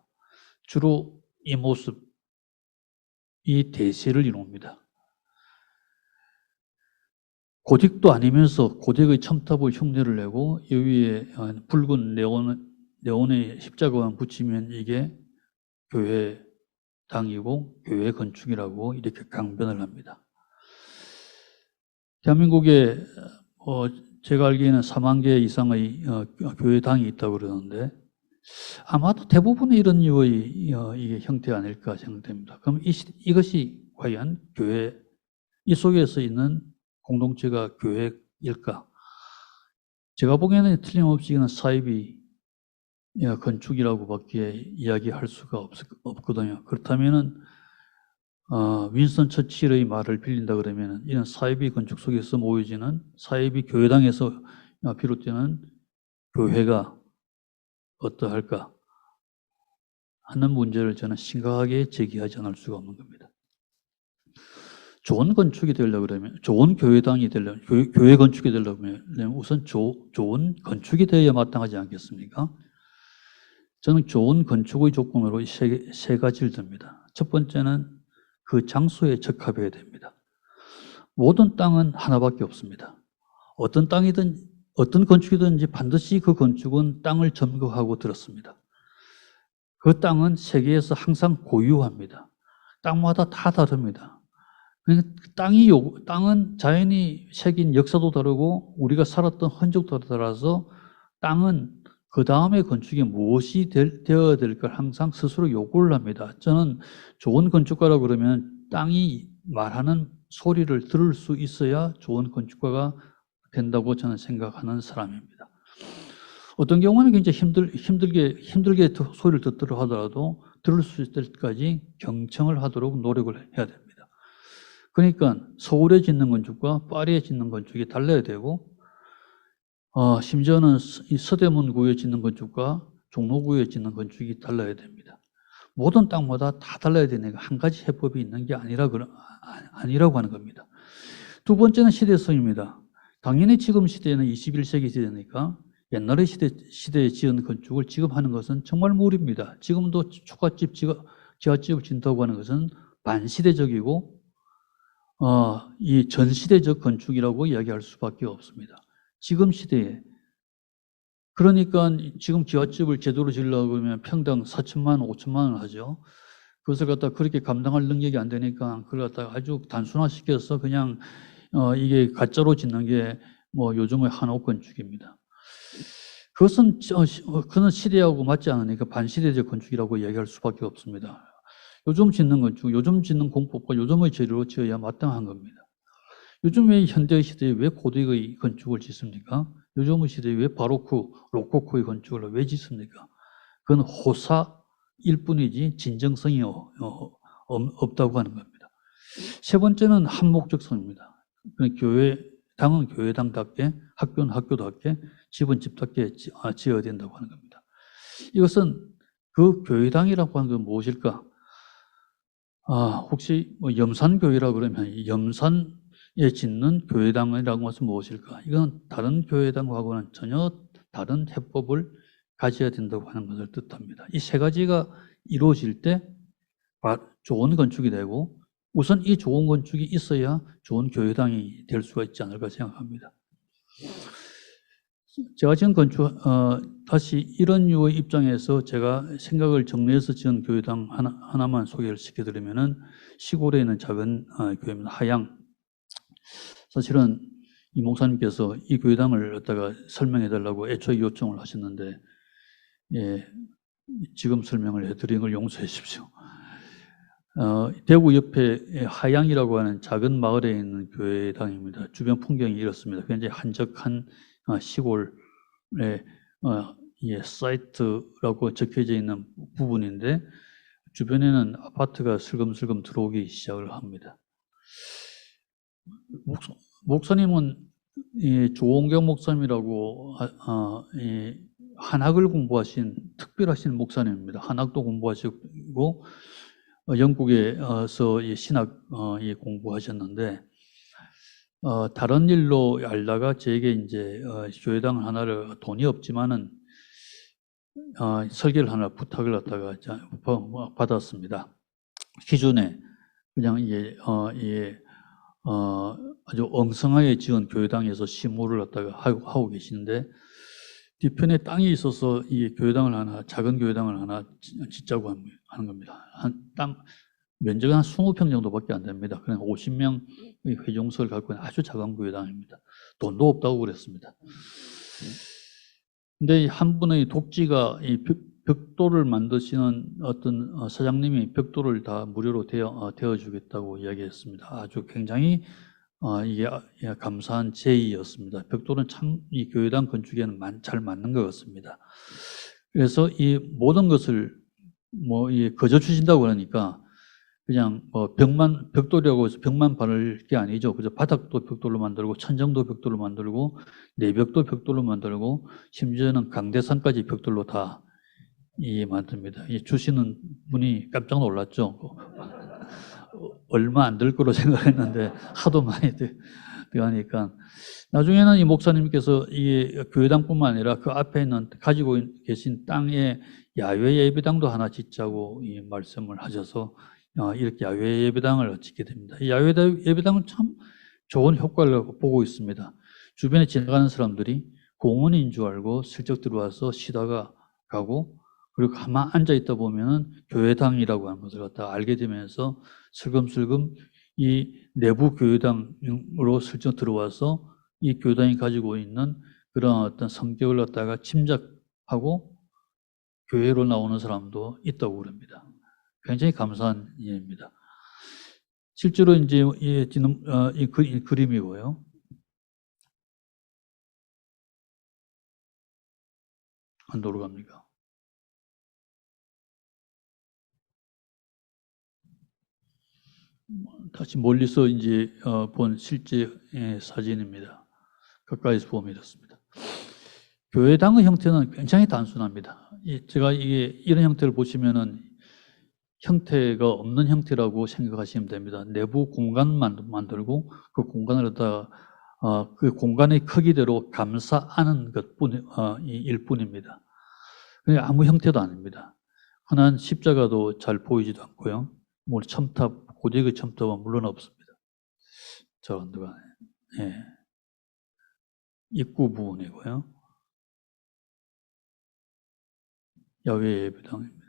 주로 이 모습, 이 대세를 이룹니다. 고딕도 아니면서 고딕의 첨탑을 흉내를 내고 여기에 붉은 네온의 십자가만 붙이면 이게 교회당이고 교회 건축이라고 이렇게 강변을 합니다. 대한민국에 제가 알기에는 4만 개 이상의 교회당이 있다고 그러는데 아마도 대부분의 이런 류의 이게 형태 아닐까 생각됩니다. 그럼 이것이 과연 교회, 이 속에서 있는 공동체가 교회일까? 제가 보기에는 틀림없이 이건 사이비 건축이라고밖에 이야기할 수가 없거든요. 그렇다면은 윈스턴 처칠의 말을 빌린다 그러면 이런 사이비 건축 속에서 모여지는 사이비 교회당에서 비롯되는 교회가 어떠할까 하는 문제를 저는 심각하게 제기하지 않을 수가 없는 겁니다. 좋은 건축이 되려고 그러면, 좋은 교회당이 되려면, 교회 건축이 되려고 하면 우선 좋은 건축이 되어야 마땅하지 않겠습니까? 저는 좋은 건축의 조건으로 세 가지를 듭니다. 첫 번째는 그 장소에 적합해야 됩니다. 모든 땅은 하나밖에 없습니다. 어떤 땅이든 어떤 건축이든지 반드시 그 건축은 땅을 점거하고 들었습니다. 그 땅은 세계에서 항상 고유합니다. 땅마다 다 다릅니다. 땅은 자연이 새긴 역사도 다르고 우리가 살았던 흔적도 달라서 땅은 그 다음에 건축이 무엇이 되어야 될까 항상 스스로 요구를 합니다. 저는 좋은 건축가라고 그러면 땅이 말하는 소리를 들을 수 있어야 좋은 건축가가 된다고 저는 생각하는 사람입니다. 어떤 경우는 굉장히 힘들게 소리를 듣도록 하더라도 들을 수 있을 때까지 경청을 하도록 노력을 해야 됩니다. 그러니까 서울에 짓는 건축과 파리에 짓는 건축이 달라야 되고 심지어는 이 서대문구에 짓는 건축과 종로구에 짓는 건축이 달라야 됩니다. 모든 땅마다 다 달라야 되니까 한 가지 해법이 있는 게 아니라고 하는 겁니다. 두 번째는 시대성입니다. 당연히 지금 시대는 21세기 시대니까 옛날의 시대에 지은 건축을 지금 하는 것은 정말 무리입니다. 지금도 초가집, 지하집을 짓는다고 하는 것은 반시대적이고 이 전시대적 건축이라고 이야기할 수밖에 없습니다. 지금 시대에. 그러니까 지금 지하집을 제대로 지으려고 그러면 평당 4천만 원, 5천만 원 하죠. 그것을 갖다 그렇게 감당할 능력이 안 되니까 그걸 갖다가 아주 단순화시켜서 그냥 이게 가짜로 짓는 게 뭐 요즘의 한옥 건축입니다. 그것은 그는 시대하고 맞지 않으니까 반시대적 건축이라고 이야기할 수밖에 없습니다. 요즘 짓는 건축, 요즘 짓는 공법과 요즘의 재료로 지어야 마땅한 겁니다. 요즘의 현대 시대에 왜 고딕의 건축을 짓습니까? 요즘의 시대에 왜 바로크, 로코코의 건축을 왜 짓습니까? 그건 호사일 뿐이지 진정성이 없다고 하는 겁니다. 세 번째는 한목적성입니다. 교회 당은 교회당답게, 학교는 학교답게, 집은 집답게 지어야 된다고 하는 겁니다. 이것은 그 교회당이라고 하는 건 무엇일까? 혹시 뭐 염산교회라 그러면 염산에 짓는 교회당이라고 하면 무엇일까? 이건 다른 교회당하고는 전혀 다른 해법을 가져야 된다고 하는 것을 뜻합니다. 이 세 가지가 이루어질 때 좋은 건축이 되고, 우선 이 좋은 건축이 있어야 좋은 교회당이 될 수가 있지 않을까 생각합니다. 제가 지은 건축, 다시 이런 류의 입장에서 제가 생각을 정리해서 지은 교회당 하나만 소개를 시켜드리면은, 시골에 있는 작은 교회입니다. 하양. 사실은 이 목사님께서 이 교회당을 갖다가 설명해 달라고 애초에 요청을 하셨는데, 예, 지금 설명을 해드린 걸 용서해 주십시오. 대구 옆에 하양이라고 하는 작은 마을에 있는 교회당입니다. 주변 풍경이 이렇습니다. 굉장히 한적한 시골의 사이트라고 적혀져 있는 부분인데, 주변에는 아파트가 슬금슬금 들어오기 시작을 합니다. 목사님은 조홍경 목사님이라고 한학을 공부하신 특별하신 목사님입니다. 한학도 공부하시고 영국에서 신학 공부하셨는데, 다른 일로 알다가 제게 이제 교회당 하나를, 돈이 없지만은 설계를 하나 부탁을 갖다가 받았습니다. 기존에 그냥 아주 엉성하게 지은 교회당에서 시무를 갖다가 하고 계시는데, 뒤편에 땅이 있어서 이 교회당을 하나, 작은 교회당을 하나 짓자고 하는 겁니다. 땅 면적은 한 20평 정도밖에 안 됩니다. 그냥 50명의 회중석을 갖고 있는 아주 작은 교회당입니다. 돈도 없다고 그랬습니다. 근데 한 분의 독지가 이 벽돌을 만드시는 어떤 사장님이 벽돌을 다 무료로 대어주겠다고 이야기했습니다. 아주 굉장히 이게 감사한 제의였습니다. 벽돌은 참 이 교회당 건축에는 잘 맞는 것 같습니다. 그래서 이 모든 것을 거저 주신다고 그러니까 그냥 벽돌이라고 해서 벽만 바를 게 아니죠. 그죠? 바닥도 벽돌로 만들고, 천정도 벽돌로 만들고, 내벽도 벽돌로 만들고, 심지어는 강대상까지 벽돌로 다 만듭니다. 주시는 분이 깜짝 놀랐죠. 얼마 안 들 거로 생각했는데 하도 많이 들어가니까, 나중에는 이 목사님께서 이 교회당뿐만 아니라 그 앞에 있는 가지고 계신 땅에 야외 예배당도 하나 짓자고 말씀을 하셔서 이렇게 야외 예배당을 짓게 됩니다. 이 야외 예배당은 참 좋은 효과를 보고 있습니다. 주변에 지나가는 사람들이 공원인 줄 알고 슬쩍 들어와서 쉬다가 가고, 그리고 가만 앉아 있다 보면은 교회당이라고 하는 것을 갖다 알게 되면서 슬금슬금 이 내부 교회당으로 슬쩍 들어와서 이 교회당이 가지고 있는 그런 어떤 성격을 갖다가 짐작하고 교회로 나오는 사람도 있다고 그럽니다. 굉장히 감사한 일입니다. 실제로 이제 이 그림이고요. 안 돌아갑니까? 다시 멀리서 이제 본 실제 사진입니다. 가까이서 보면 이렇습니다. 교회당의 형태는 굉장히 단순합니다. 제가 이런 형태를 보시면은 형태가 없는 형태라고 생각하시면 됩니다. 내부 공간만 만들고 그 공간을 갖다가 그 공간의 크기대로 감싸안은 일 뿐입니다. 아무 형태도 아닙니다. 흔한 십자가도 잘 보이지도 않고요. 첨탑, 고대의 첨탑은 물론 없습니다. 저 언덕 안에 입구 부분이고요. 야외 예배당입니다.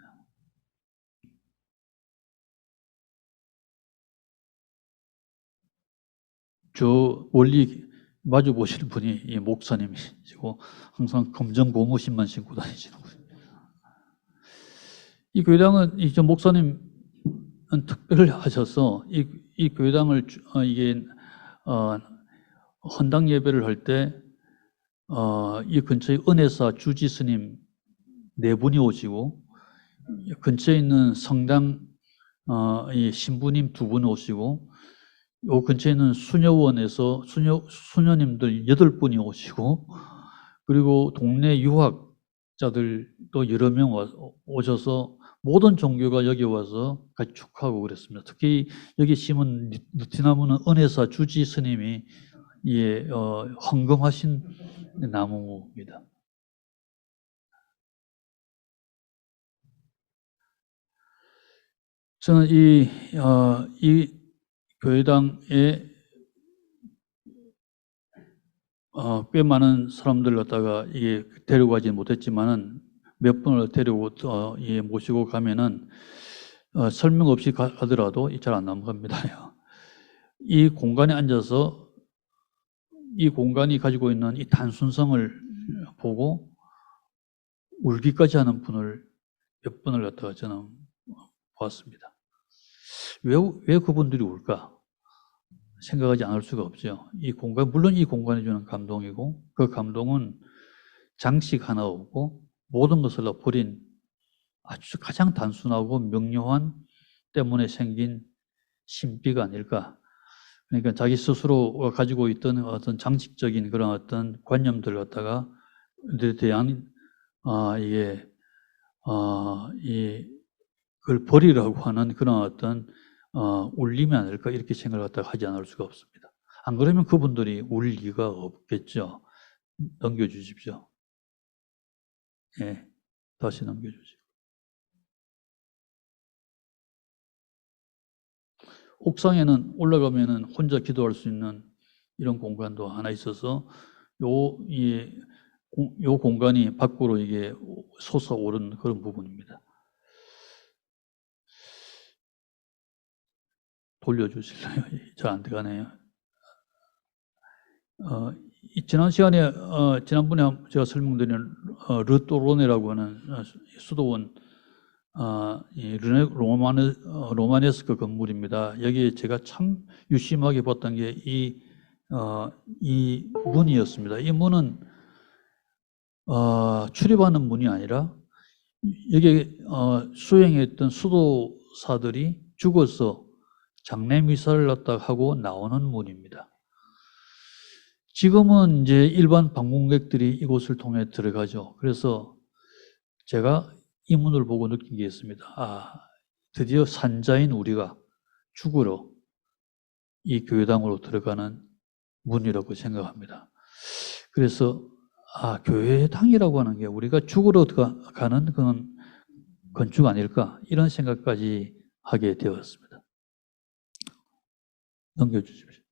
저 멀리 마주 보시는 분이 이 목사님이시고 항상 검정 고무신만 신고 다니시는 분입니다. 이 교회당은 저 목사님은 특별하셔서 이 교회당을 헌당 예배를 할 때 이 근처에 은혜사 주지 스님 4분이 오시고, 근처에 있는 성당 이 신부님 2분 오시고, 요 근처에 있는 수녀원에서 수녀님들 8분이 오시고, 그리고 동네 유학자들도 여러 명 오셔서 모든 종교가 여기 와서 같이 축하하고 그랬습니다. 특히 여기 심은 느티나무는 은혜사 주지 스님이 헌금하신 나무입니다. 저는 이 교회당에 꽤 많은 사람들 갖다가 이게 데려가지 못했지만은 몇 분을 데리고 모시고 가면은 설명 없이 가더라도 잘 안 넘어갑니다. 이 공간에 앉아서 이 공간이 가지고 있는 이 단순성을 보고 울기까지 하는 분을 몇 분을 갖다가 저는 보았습니다. 왜 그분들이 울까? 생각하지 않을 수가 없죠. 이 공간, 물론 이 공간이 주는 감동이고, 그 감동은 장식 하나 없고 모든 것을 다 버린 아주 가장 단순하고 명료한 때문에 생긴 신비가 아닐까. 그러니까 자기 스스로가 가지고 있던 어떤 장식적인 그런 어떤 관념들 갖다가 에 대한 그걸 버리라고 하는 그런 어떤 울림이 아닐까, 이렇게 생각을 갖다가 하지 않을 수가 없습니다. 안 그러면 그분들이 울 리가 없겠죠. 넘겨주십시오. 예, 다시 넘겨주십시오. 옥상에는 올라가면은 혼자 기도할 수 있는 이런 공간도 하나 있어서 요 공간이 밖으로 이게 솟아오른 그런 부분입니다. 돌려주실래요? 잘 안 들어가네요. 지난 시간에 지난번에 제가 설명드린 르또로네라고 하는 수도원 로마네스크 건물입니다. 여기에 제가 참 유심하게 봤던 게 이 문이었습니다. 이 문은 출입하는 문이 아니라 여기에 수행했던 수도사들이 죽어서 장례미사를 갖다 하고 나오는 문입니다. 지금은 이제 일반 방문객들이 이곳을 통해 들어가죠. 그래서 제가 이 문을 보고 느낀 게 있습니다. 드디어 산자인 우리가 죽으러 이 교회당으로 들어가는 문이라고 생각합니다. 그래서 교회당이라고 하는 게 우리가 죽으러 가는 그런 건축 아닐까, 이런 생각까지 하게 되었습니다. 넘겨주십시오.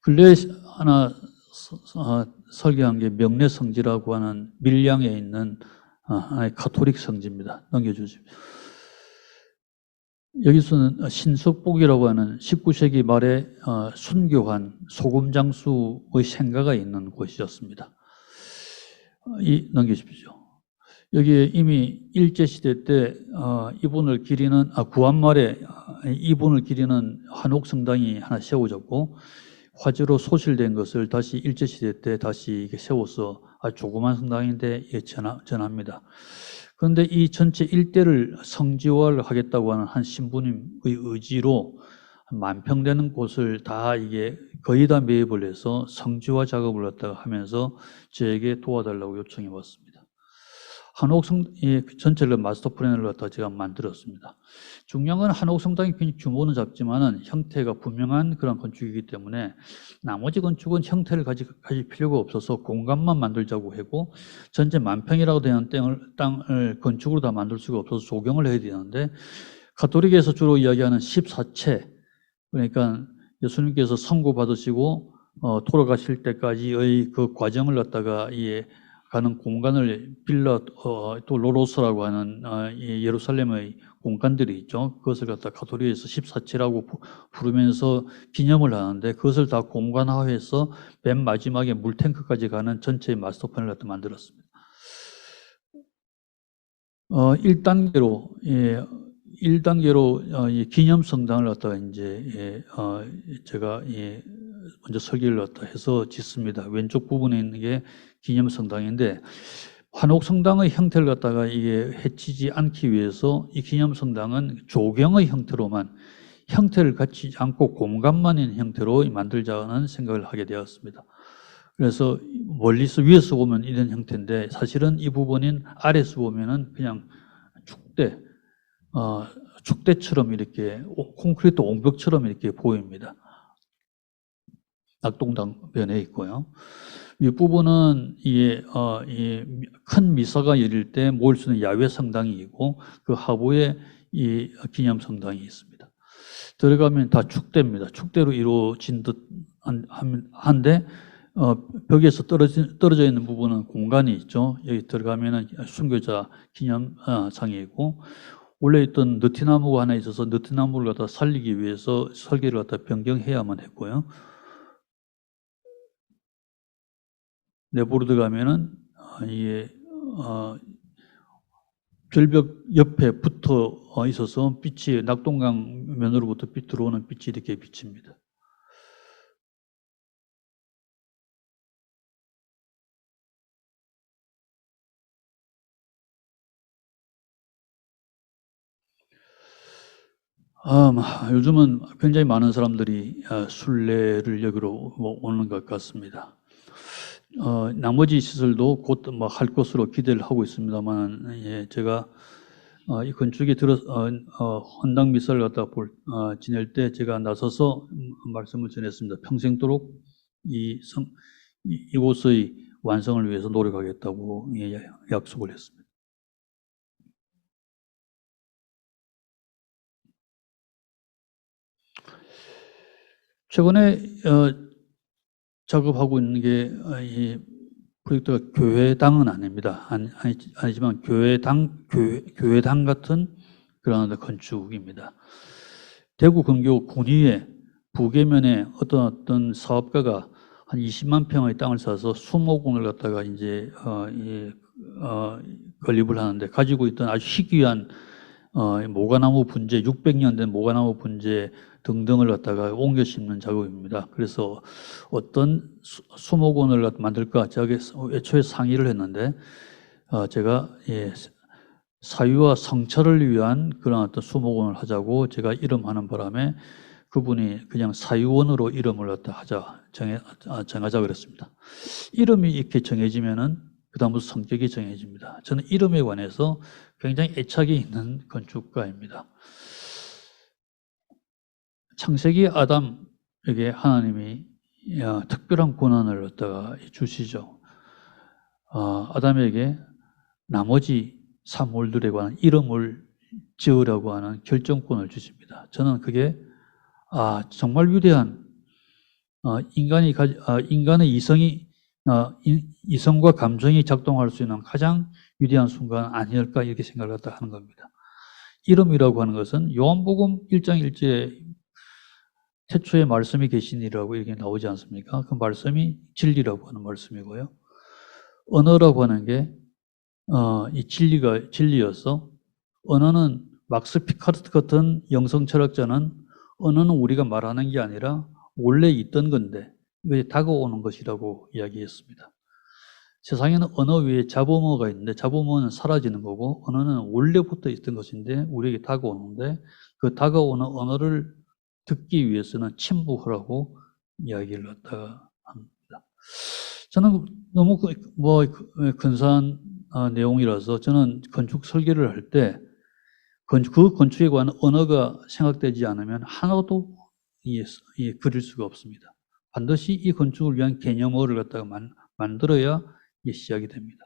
근래에 하나 설계한 게 명례성지라고 하는 밀양에 있는 하나의 가톨릭 성지입니다. 넘겨주십시오. 여기서는 신석복이라고 하는 19세기 말에 순교한 소금장수의 생가가 있는 곳이었습니다. 넘기십시오. 여기에 이미 일제시대 때 이분을 기리는 구한말에 이분을 기리는 한옥성당이 하나 세워졌고, 화재로 소실된 것을 다시 일제시대 때 다시 세워서 조그만 성당인데 전합니다. 그런데 이 전체 일대를 성지화를 하겠다고 하는 한 신부님의 의지로 10,000평 되는 곳을 다 이게 거의 다 매입을 해서 성지화 작업을 갖다가 하면서 저에게 도와달라고 요청해 왔습니다. 한옥성 전체를 마스터 플랜을 갖다가 제가 만들었습니다. 중요한 건 한옥성당이 굉장히 규모는 작지만은 형태가 분명한 그런 건축이기 때문에 나머지 건축은 형태를 가질 필요가 없어서 공간만 만들자고 하고, 전체 10,000평이라고 되는 땅을 건축으로 다 만들 수가 없어서 조경을 해야 되는데, 가톨릭에서 주로 이야기하는 14채, 그러니까 예수님께서 선고 받으시고 돌아가실 때까지의 그 과정을 갖다가 가는 공간을 또 로로스라고 하는 예루살렘의 공간들이 있죠. 그것을 갖다 가톨릭에서 14채라고 부르면서 기념을 하는데, 그것을 다 공간화해서 맨 마지막에 물탱크까지 가는 전체의 마스터플랜을 갖다 만들었습니다. 1단계로 기념성당을 갖다가 이제 제가 먼저 설계를 갖다 해서 짓습니다. 왼쪽 부분에 있는 게 기념성당인데, 한옥성당의 형태를 갖다가 이게 해치지 않기 위해서 이 기념성당은 조경의 형태로만 형태를 갖추지 않고 공간만 있는 형태로 만들자는 생각을 하게 되었습니다. 그래서 멀리서 위에서 보면 이런 형태인데 사실은 이 부분인 아래에서 보면은 그냥 축대, 축대처럼 이렇게 콘크리트 옹벽처럼 이렇게 보입니다. 낙동강변에 있고요. 윗부분은 큰 미사가 열릴 때 모일 수 있는 야외 성당이고 그 하부에 이 기념 성당이 있습니다. 들어가면 다 축대입니다. 축대로 이루어진 듯 한데 벽에서 떨어져 있는 부분은 공간이 있죠. 여기 들어가면은 순교자 기념상이고 원래 있던 느티나무가 하나 있어서 느티나무를 갖다 살리기 위해서 설계를 갖다 변경해야만 했고요. 내부로 들어가면은 이게 절벽 옆에 붙어 있어서 빛이 낙동강 면으로부터 빛 들어오는 빛이 이렇게 비칩니다. 요즘은 굉장히 많은 사람들이 순례를 여기로 오는 것 같습니다. 나머지 시설도 곧 뭐 할 것으로 기대를 하고 있습니다만, 예, 제가 이 건축에 헌당 미사를 갖다 지낼 때 제가 나서서 말씀을 전했습니다. 평생도록 이곳의 완성을 위해서 노력하겠다고 약속을 했습니다. 최근에 작업하고 있는 게 이 프로젝트가 교회당은 아닙니다. 아니지만 교회당 같은 그런 건축입니다. 대구 근교 군위에 북계면에 어떤 사업가가 한 20만 평의 땅을 사서 수목원을 갖다가 이제 건립을 하는데 가지고 있던 아주 희귀한 모가나무 분재 600년 된 모가나무 분재 등등을 갖다가 옮겨 심는 작업입니다. 그래서 어떤 수목원을 만들까 제가 애초에 상의를 했는데 제가 사유와 성찰을 위한 그런 어떤 수목원을 하자고 제가 이름하는 바람에 그분이 그냥 사유원으로 이름을 갖다 정하자 그랬습니다. 이름이 이렇게 정해지면은 그다음부터 성격이 정해집니다. 저는 이름에 관해서 굉장히 애착이 있는 건축가입니다. 창세기 아담에게 하나님이 특별한 권한을 갖다가 주시죠. 아담에게 나머지 사물들에 관한 이름을 지으라고 하는 결정권을 주십니다. 저는 그게 정말 위대한 인간의 이성과 감정이 작동할 수 있는 가장 위대한 순간 아닐까 이렇게 생각을 하는 겁니다. 이름이라고 하는 것은 요한복음 1장 1절에 태초에 말씀이 계시니라고 이렇게 나오지 않습니까? 그 말씀이 진리라고 하는 말씀이고요. 언어라고 하는 게 이 진리가 진리여서 언어는 막스 피카르트 같은 영성 철학자는 언어는 우리가 말하는 게 아니라 원래 있던 건데 이것이 다가오는 것이라고 이야기했습니다. 세상에는 언어 위에 잡음어가 있는데 잡음어는 사라지는 거고 언어는 원래부터 있던 것인데 우리에게 다가오는데 그 다가오는 언어를 듣기 위해서는 침묵하라고 이야기를 갖다가 합니다. 저는 너무 근사한 내용이라서 저는 건축 설계를 할 때 그 건축에 관한 언어가 생각되지 않으면 하나도 그릴 수가 없습니다. 반드시 이 건축을 위한 개념어를 갖다가 만들어야 시작이 됩니다.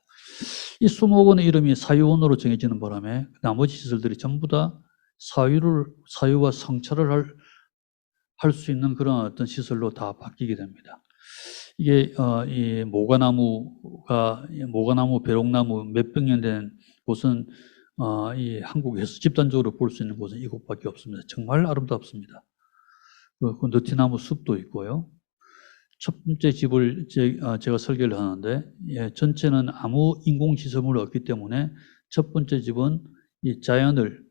이 수목원의 이름이 사유원으로 정해지는 바람에 나머지 시설들이 전부 다 사유와 성찰을 할 수 있는 그런 어떤 시설로 다 바뀌게 됩니다. 이게 이 모가나무, 벼롱나무 몇백 년 된 곳은 이 한국에서 집단적으로 볼 수 있는 곳은 이곳밖에 없습니다. 정말 아름답습니다. 그 느티나무 숲도 있고요. 첫 번째 집을 제가 설계를 하는데 전체는 아무 인공시설물이 없기 때문에 첫 번째 집은 이 자연을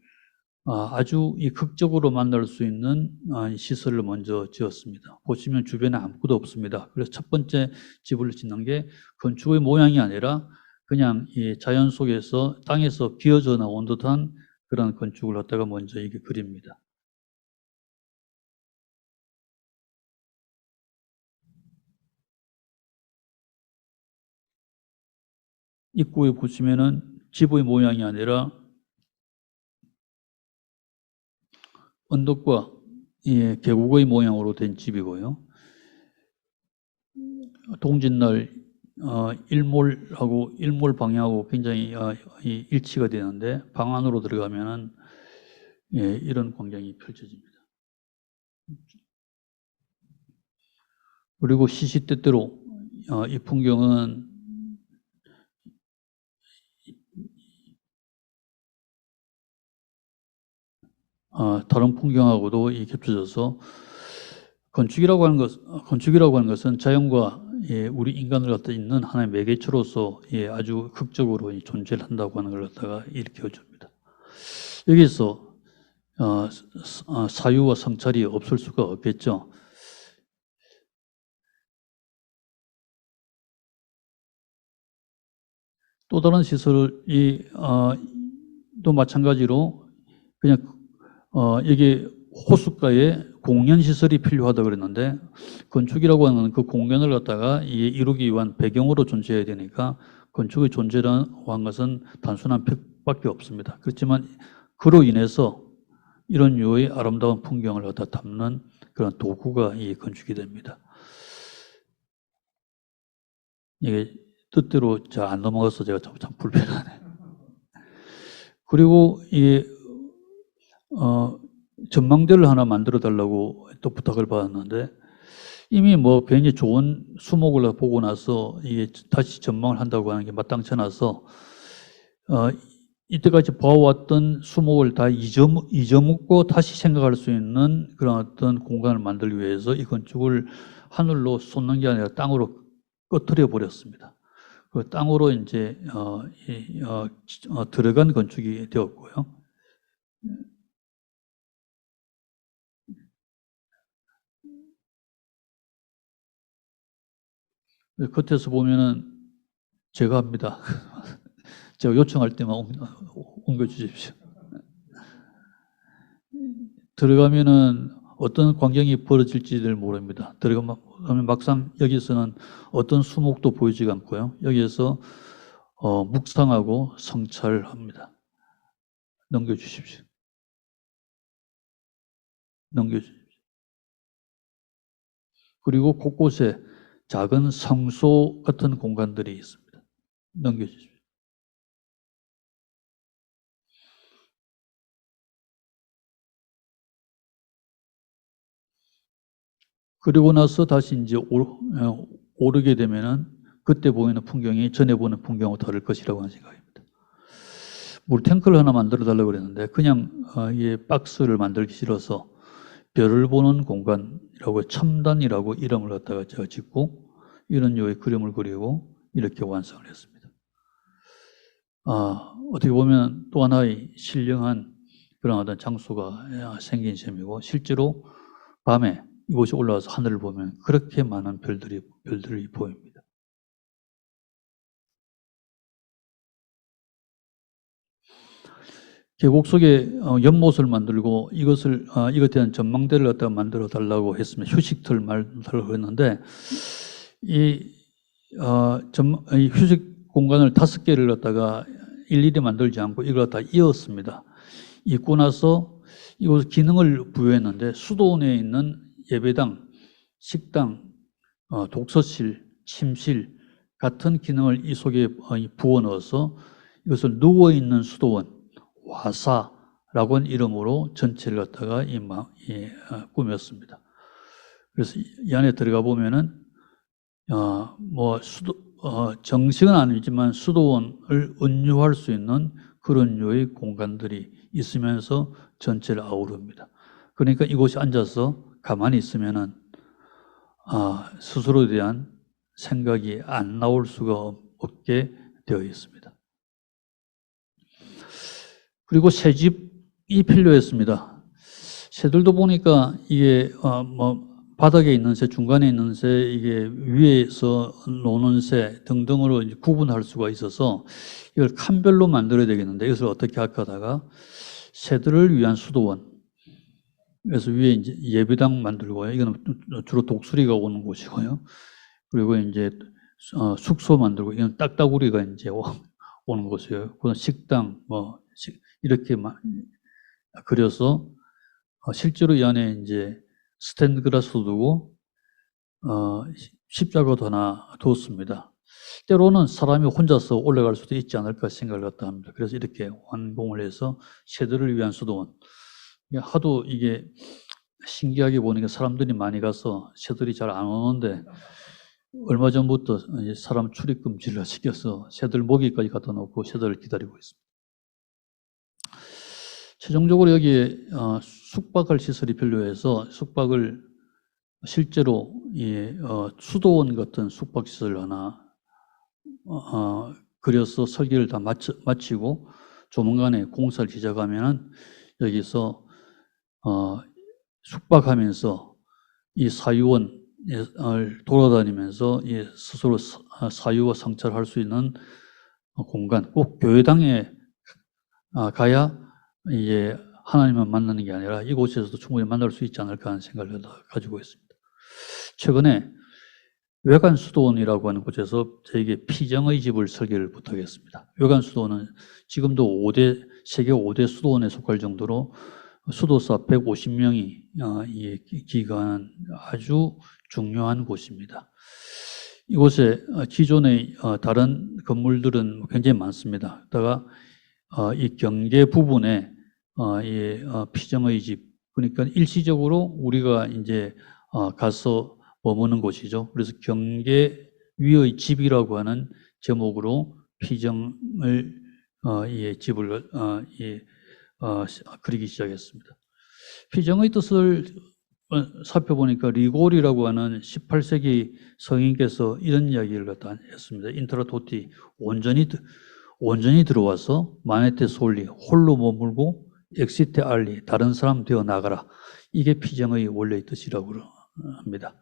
아주 극적으로 만날 수 있는 시설을 먼저 지었습니다. 보시면 주변에 아무것도 없습니다. 그래서 첫 번째 집을 짓는 게 건축의 모양이 아니라 그냥 이 자연 속에서 땅에서 비어져 나온 듯한 그런 건축을 갖다가 먼저 이게 그립니다. 입구에 보시면은 집의 모양이 아니라 언덕과 계곡의 모양으로 된 집이고요. 동짓날 일몰 방향하고 굉장히 일치가 되는데 방 안으로 들어가면은 이런 광경이 펼쳐집니다. 그리고 시시때때로 이 풍경은 다른 풍경하고도 겹쳐져서 건축이라고 하는 것은 자연과 우리 인간을 갖다 있는 하나의 매개체로서 아주 극적으로 존재를 한다고 하는 걸 갖다가 일깨워 줍니다. 여기서 사유와 성찰이 없을 수가 없겠죠. 또 다른 시설이 또 마찬가지로 그냥 이게 호숫가에 공연 시설이 필요하다 그랬는데 건축이라고 하는 그 공연을 갖다가 이루기 위한 배경으로 존재해야 되니까 건축의 존재라는 것은 단순한 벽밖에 없습니다. 그렇지만 그로 인해서 이런 류의 아름다운 풍경을 갖다 담는 그런 도구가 이 건축이 됩니다. 이게 뜻대로 잘 안 넘어가서 제가 참 불편하네. 그리고 이게 전망대를 하나 만들어 달라고 또 부탁을 받았는데 이미 뭐 굉장히 좋은 수목을 보고 나서 이게 다시 전망을 한다고 하는 게 마땅치 않아서 이때까지 봐왔던 수목을 다 잊어먹고 다시 생각할 수 있는 그런 어떤 공간을 만들기 위해서 이 건축을 하늘로 쏟는 게 아니라 땅으로 꺼트려 버렸습니다. 그 땅으로 이제 들어간 건축이 되었고요. 겉에서 보면은 제가 합니다. 제가 요청할 때만 옮겨 주십시오. 들어가면은 어떤 광경이 벌어질지를 모릅니다. 들어가면 막상 여기서는 어떤 수목도 보이지 않고요. 여기에서 묵상하고 성찰합니다. 넘겨주십시오. 넘겨주십시오. 그리고 곳곳에 작은 성소 같은 공간들이 있습니다. 넘겨주십시오. 그리고 나서 다시 이제 오르게 되면은 그때 보이는 풍경이 전에 보는 풍경하고 다를 것이라고 하는 생각입니다. 물탱크를 하나 만들어 달라고 그랬는데 그냥 이 박스를 만들기 싫어서 별을 보는 공간이라고 첨단이라고 이름을 갖다가 제가 짓고 이런 류의 그림을 그리고 이렇게 완성을 했습니다. 어떻게 보면 또 하나의 신령한 그런 어떤 장소가 생긴 셈이고 실제로 밤에 이곳이 올라와서 하늘을 보면 그렇게 많은 별들이 보입니다. 계곡 속에 연못을 만들고 이것에 대한 전망대를 갖다가 만들어 달라고 했습니다. 휴식터를 만들려고 했는데 이 휴식 공간을 5개를 갖다가 일일이 만들지 않고 이걸 갖다 이었습니다. 잇고 나서 이곳 기능을 부여했는데 수도원에 있는 예배당, 식당, 독서실, 침실 같은 기능을 이 속에 부어 넣어서 이것을 누워있는 수도원, 와사라고 하는 이름으로 전체를 갖다가 꾸몄습니다. 그래서 이 안에 들어가 보면은 정식은 아니지만 수도원을 은유할 수 있는 그런 류의 공간들이 있으면서 전체를 아우릅니다. 그러니까 이곳에 앉아서 가만히 있으면은 스스로에 대한 생각이 안 나올 수가 없게 되어 있습니다. 그리고 새집이 필요했습니다. 새들도 보니까 이게 바닥에 있는 새, 중간에 있는 새, 이게 위에서 노는 새 등등으로 구분할 수가 있어서 이걸 칸별로 만들어야 되겠는데 이것을 어떻게 할까 하다가 새들을 위한 수도원, 그래서 위에 이제 예배당 만들고요. 이거는 주로 독수리가 오는 곳이고요. 그리고 이제 숙소 만들고 이건 딱따구리가 이제 오는 곳이에요. 그건 식당 이렇게 그려서 실제로 이 안에 이제 스탠드 글라스도 두고 십자가도 하나 두었습니다. 때로는 사람이 혼자서 올라갈 수도 있지 않을까 생각을 갖다 합니다. 그래서 이렇게 완공을 해서 새들을 위한 수도원. 하도 이게 신기하게 보니까 사람들이 많이 가서 새들이 잘 안 오는데 얼마 전부터 사람 출입 금지를 시켜서 새들 먹이까지 갖다 놓고 새들을 기다리고 있습니다. 최종적으로 여기에 숙박할 시설이 필요해서 숙박을 실제로 수도원 같은 숙박 시설 하나 그려서 설계를 다 마치고 조만간에 공사를 시작하면은 여기서 숙박하면서 이 사유원을 돌아다니면서 스스로 사유와 성찰할 수 있는 공간, 꼭 교회당에 가야 하나님만 만나는 게 아니라 이곳에서도 충분히 만날 수 있지 않을까 하는 생각을 가지고 있습니다. 최근에 외관 수도원이라고 하는 곳에서 저에게 피정의 집을 설계를 부탁했습니다. 외관 수도원은 지금도 세계 5대 수도원에 속할 정도로 수도사 150명이 기거하는 아주 중요한 곳입니다. 이곳에 기존의 다른 건물들은 굉장히 많습니다. 그러다가 이 경계 부분에 피정의 집, 그러니까 일시적으로 우리가 이제 가서 머무는 곳이죠. 그래서 경계 위의 집이라고 하는 제목으로 피정을 집을 그리기 시작했습니다. 피정의 뜻을 살펴보니까 리골이라고 하는 18세기 성인께서 이런 이야기를 갖다 했습니다. 인트라토티, 온전히 들어와서 마네테 솔리, 홀로 머물고 엑시테 알리, 다른 사람 되어 나가라. 이게 피정의 원래의 뜻이라고 합니다.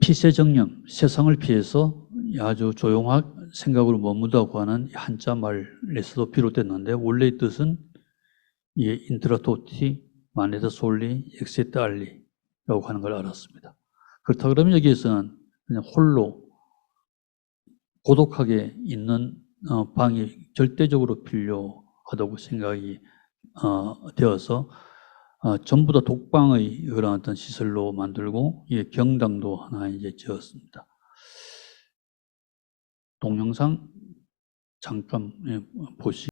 피세정령, 세상을 피해서 아주 조용한 생각으로 머무다고 하는 한자 말에서도 비롯됐는데 원래의 뜻은 인트라토티, 마네테 솔리, 엑시테 알리라고 하는 걸 알았습니다. 그렇다 그러면 여기에서는 그냥 홀로 고독하게 있는 방이 절대적으로 필요하다고 생각이 되어서 전부 다 독방의 그런 어떤 시설로 만들고 경당도 하나 이제 지었습니다. 동영상 잠깐 보시.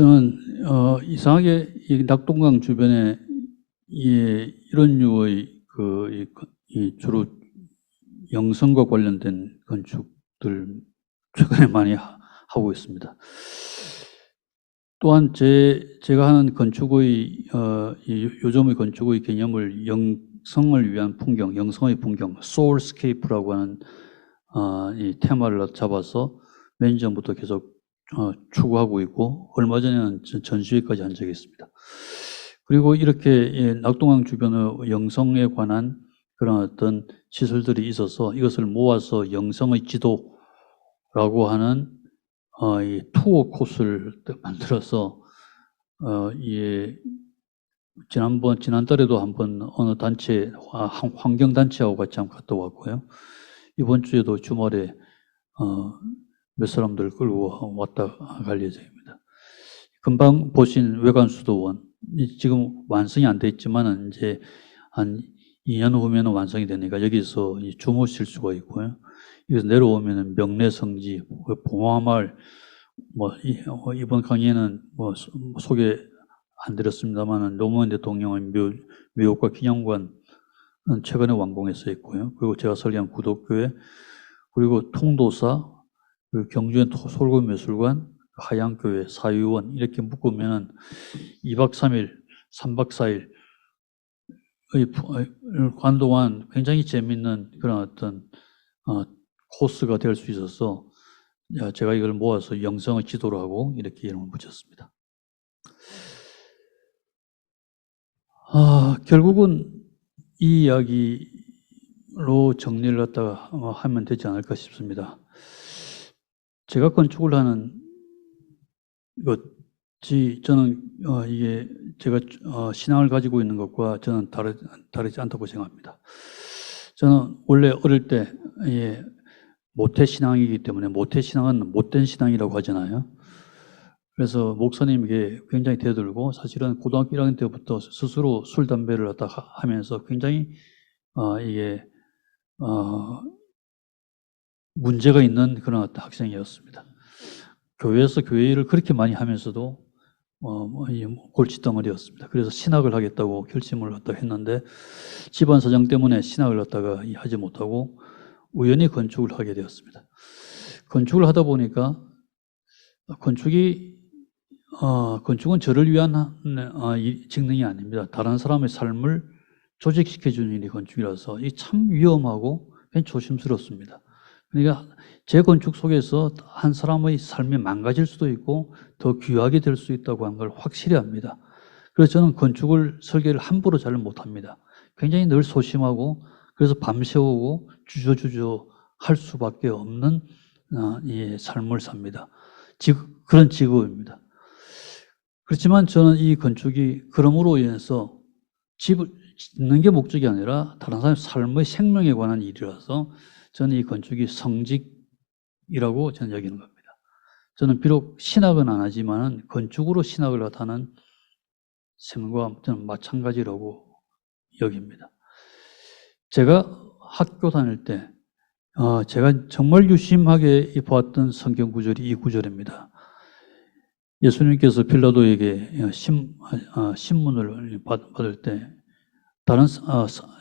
저는 이상하게 이 낙동강 주변에 이런 류의 주로 영성과 관련된 건축들 최근에 많이 하고 있습니다. 또한 제가 하는 건축의 요즘의 건축의 개념을 영성을 위한 풍경, 영성의 풍경, 소울스케이프라고 하는 이 테마를 잡아서 몇 년 전부터 계속 추구하고 있고, 얼마 전에는 전시회까지 한 적이 있습니다. 그리고 이렇게 낙동강 주변의 영성에 관한 그런 어떤 시설들이 있어서 이것을 모아서 영성의 지도라고 하는 이 투어 코스를 만들어서 지난달에도 한번 어느 단체 환경 단체하고 같이 한번 갔다 왔고요. 이번 주에도 주말에 몇 사람들 끌고 왔다 갈 예정입니다. 금방 보신 외관수도원 지금 완성이 안 돼 있지만은 이제 한 2년 후면은 완성이 되니까 여기서 주무실 수가 있고요. 여기서 내려오면은 명례성지, 봉화마을, 이번 강의에는 소개 안 드렸습니다만은 노무현 대통령의 묘역과 기념관은 최근에 완공해서 있고요. 그리고 제가 설계한 구독교회, 그리고 통도사, 그리고 경주의 솔구미술관, 하양교회, 사유원 이렇게 묶으면은 2박 3일, 3박 4일 한동안 굉장히 재밌는 그런 어떤 코스가 될 수 있어서 제가 이걸 모아서 영성의 지도로 하고 이렇게 이름을 붙였습니다. 결국은 이 이야기로 정리를 갖다가 하면 되지 않을까 싶습니다. 제가 건축을 하는 것이 저는 이게 제가 신앙을 가지고 있는 것과 저는 다르지 않다고 생각합니다. 저는 원래 어릴 때 모태 신앙이기 때문에 모태 신앙은 못된 신앙이라고 하잖아요. 그래서 목사님에게 굉장히 대들고 사실은 고등학교 1학년 때부터 스스로 술, 담배를 갖다 하면서 굉장히 이게 문제가 있는 그런 학생이었습니다. 교회에서 교회 일을 그렇게 많이 하면서도 골칫덩어리였습니다. 그래서 신학을 하겠다고 결심을 갖다 했는데 집안 사정 때문에 신학을 갖다가 하지 못하고 우연히 건축을 하게 되었습니다. 건축을 하다 보니까 건축은 저를 위한 직능이 아닙니다. 다른 사람의 삶을 조직시켜주는 일이 건축이라서 이게 참 위험하고 굉장히 조심스럽습니다. 그러니까 제 건축 속에서 한 사람의 삶이 망가질 수도 있고 더 귀하게 될 수 있다고 하는 걸 확실히 합니다. 그래서 저는 설계를 함부로 잘 못합니다. 굉장히 늘 소심하고 그래서 밤새우고 주저주저 할 수밖에 없는 삶을 삽니다. 그런 직업입니다. 그렇지만 저는 이 건축이 그럼으로 인해서 집을 짓는 게 목적이 아니라 다른 사람의 삶의 생명에 관한 일이라서 저는 이 건축이 성직이라고 저는 여기는 겁니다. 저는 비록 신학은 안 하지만 건축으로 신학을 하는 셈과 저는 마찬가지라고 여깁니다. 제가 학교 다닐 때 제가 정말 유심하게 보았던 성경 구절이 이 구절입니다. 예수님께서 빌라도에게 신문을 받을 때 다른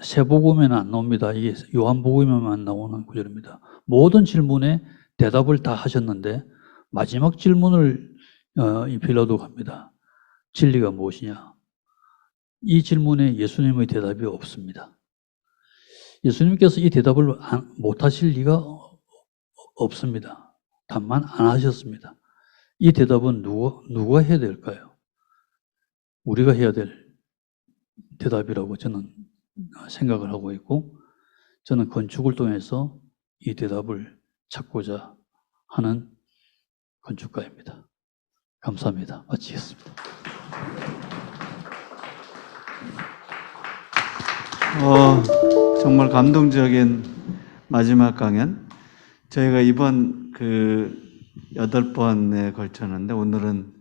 세복음에는 안 나옵니다. 이게 요한복음에만 나오는 구절입니다. 모든 질문에 대답을 다 하셨는데 마지막 질문을 빌라도가 합니다. 진리가 무엇이냐? 이 질문에 예수님의 대답이 없습니다. 예수님께서 이 대답을 못하실 리가 없습니다. 다만 안 하셨습니다. 이 대답은 누가 해야 될까요? 우리가 해야 될 대답이라고 저는 생각을 하고 있고 저는 건축을 통해서 이 대답을 찾고자 하는 건축가입니다. 감사합니다. 마치겠습니다. 정말 감동적인 마지막 강연. 저희가 이번 8번에 걸쳤는데 오늘은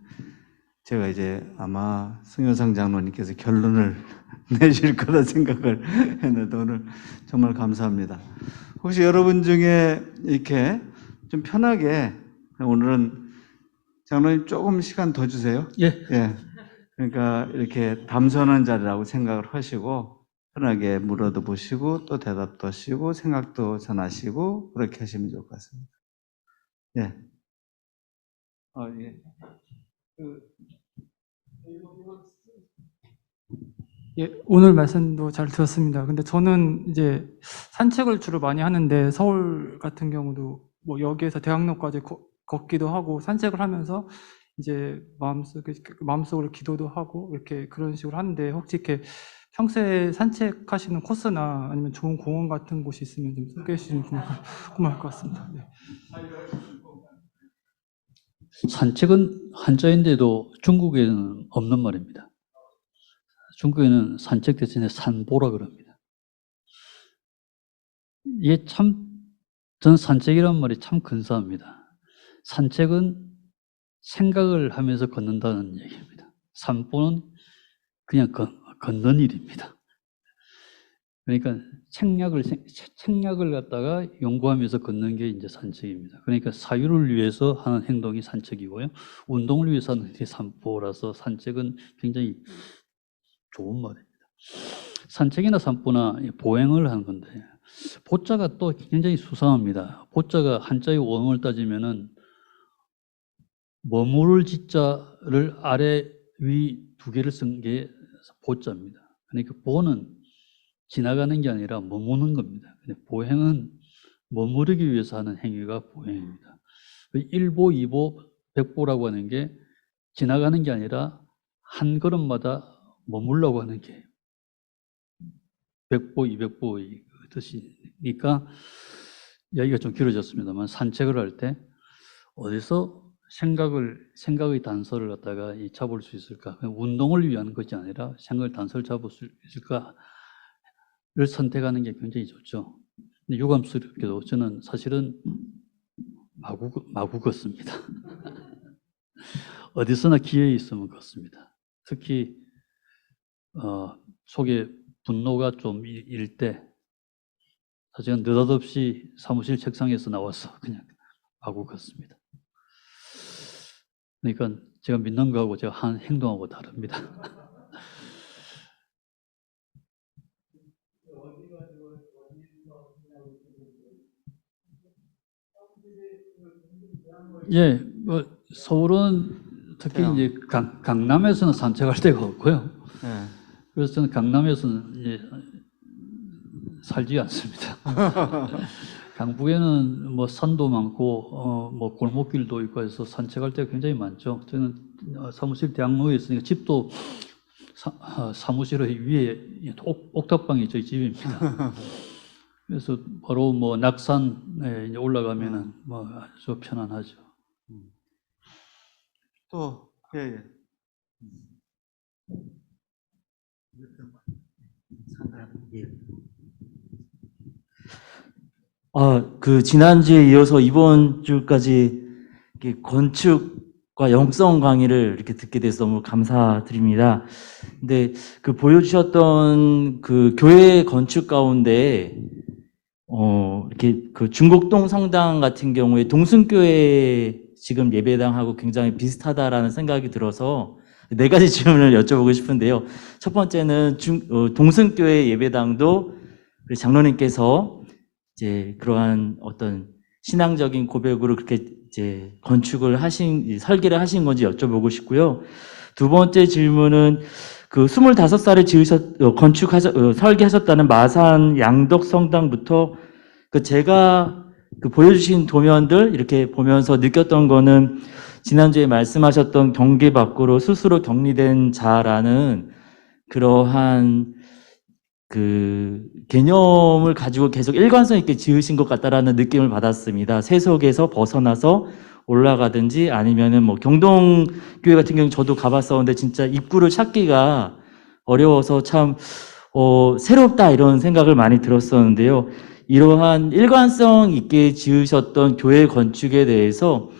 제가 이제 아마 승효상 장로님께서 결론을 내실 거라 생각을 했는데 오늘 정말 감사합니다. 혹시 여러분 중에 이렇게 좀 편하게 오늘은 장로님 조금 시간 더 주세요. 예. 예. 그러니까 이렇게 담선한 자리라고 생각을 하시고 편하게 물어도 보시고 또 대답도 하시고 생각도 전하시고 그렇게 하시면 좋을 것 같습니다. 예. 예. 예, 오늘 말씀도 잘 들었습니다. 근데 저는 이제 산책을 주로 많이 하는데 서울 같은 경우도 뭐 여기에서 대학로까지 걷기도 하고 산책을 하면서 이제 마음속으로 기도도 하고 이렇게 그런 식으로 하는데 혹시 이렇게 평소에 산책하시는 코스나 아니면 좋은 공원 같은 곳이 있으면 좀 소개해 주시면 고마울 것 같습니다. 네. 산책은 한자인데도 중국에는 없는 말입니다. 중국에는 산책 대신에 산보라 그럽니다. 이게 참, 저는 산책이라는 말이 참 근사합니다. 산책은 생각을 하면서 걷는다는 얘기입니다. 산보는 그냥 걷는 일입니다. 그러니까 책략을 갖다가 연구하면서 걷는 게 이제 산책입니다. 그러니까 사유를 위해서 하는 행동이 산책이고요. 운동을 위해서 하는 게 산보라서 산책은 굉장히 좋은 말입니다. 산책이나 산보나 보행을 하는 건데 보자가 또 굉장히 수상합니다. 보자가 한자의 원어를 따지면은 머무를 지자를 아래 위 두 개를 쓴 게 보자입니다. 그러니까 보는 지나가는 게 아니라 머무는 겁니다. 근데 보행은 머무르기 위해서 하는 행위가 보행입니다. 일보, 이보, 백보라고 하는 게 지나가는 게 아니라 한 걸음마다 머물라고 하는 게 백보, 이백보의 뜻이니까 이야기가 좀 길어졌습니다만 산책을 할 때 어디서 생각의 단서를 갖다가 잡을 수 있을까? 운동을 위한 것이 아니라 생각의 단서를 잡을 수 있을까를 선택하는 게 굉장히 좋죠. 근데 유감스럽게도 저는 사실은 마구 걷습니다. 어디서나 기회 있으면 걷습니다. 특히 속에 분노가 좀 일 때 사실은 느닷없이 사무실 책상에서 나와서 그냥 마구 걷습니다. 그러니까 제가 믿는 거하고 제가 하는 행동하고 다릅니다. 예, 서울은 특히 이제 강남에서는 산책할 데가 없고요. 예. 그래서 저는 강남에서는 이제 살지 않습니다. 강북에는 뭐 산도 많고 뭐 골목길도 있고 해서 산책할 때가 굉장히 많죠. 저는 사무실 대학로에 있으니까 집도 사무실 위에 옥탑방이 저희 집입니다. 그래서 바로 뭐 낙산에 이제 올라가면은 뭐 아주 편안하죠. 또 예. 그 지난주에 이어서 이번 주까지 이렇게 건축과 영성 강의를 이렇게 듣게 돼서 너무 감사드립니다. 근데 그 보여주셨던 그 교회 건축 가운데 이렇게 그 중곡동 성당 같은 경우에 동순교회 지금 예배당하고 굉장히 비슷하다라는 생각이 들어서 네 가지 질문을 여쭤보고 싶은데요. 첫 번째는 동순교회 예배당도 우리 장로님께서 이제 그러한 어떤 신앙적인 고백으로 그렇게 이제 설계를 하신 건지 여쭤보고 싶고요. 두 번째 질문은 그 25살에 설계하셨다는 마산 양덕 성당부터 제가 보여주신 도면들 이렇게 보면서 느꼈던 거는 지난주에 말씀하셨던 경계 밖으로 스스로 격리된 자라는 그러한 그 개념을 가지고 계속 일관성 있게 지으신 것 같다라는 느낌을 받았습니다. 세속에서 벗어나서 올라가든지 아니면은 뭐 경동교회 같은 경우는 저도 가봤었는데 진짜 입구를 찾기가 어려워서 참 새롭다 이런 생각을 많이 들었었는데요. 이러한 일관성 있게 지으셨던 교회 건축에 대해서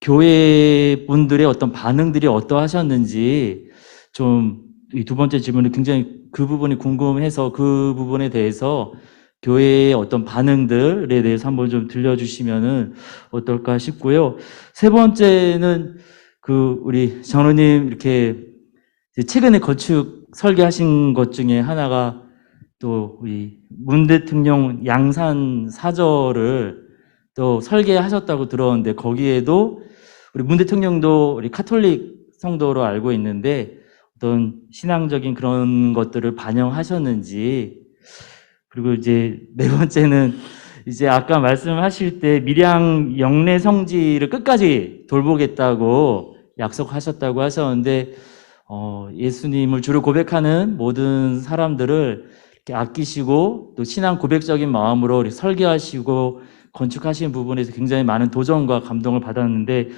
교회 분들의 어떤 반응들이 어떠하셨는지 좀 이 두 번째 질문은 굉장히 그 부분이 궁금해서 그 부분에 대해서 교회의 어떤 반응들에 대해서 한번 좀 들려주시면은 어떨까 싶고요. 세 번째는 그 우리 장로님 이렇게 최근에 건축 설계하신 것 중에 하나가 또 우리 문 대통령 양산 사저를 또 설계하셨다고 들었는데 거기에도 우리 문 대통령도 우리 카톨릭 성도로 알고 있는데 어떤 신앙적인 그런 것들을 반영하셨는지, 그리고 이제 네 번째는 이제 아까 말씀하실 때 밀양 영내 성지를 끝까지 돌보겠다고 약속하셨다고 하셨는데 예수님을 주로 고백하는 모든 사람들을 이렇게 아끼시고 또 신앙 고백적인 마음으로 이렇게 설계하시고 건축하신 부분에서 굉장히 많은 도전과 감동을 받았는데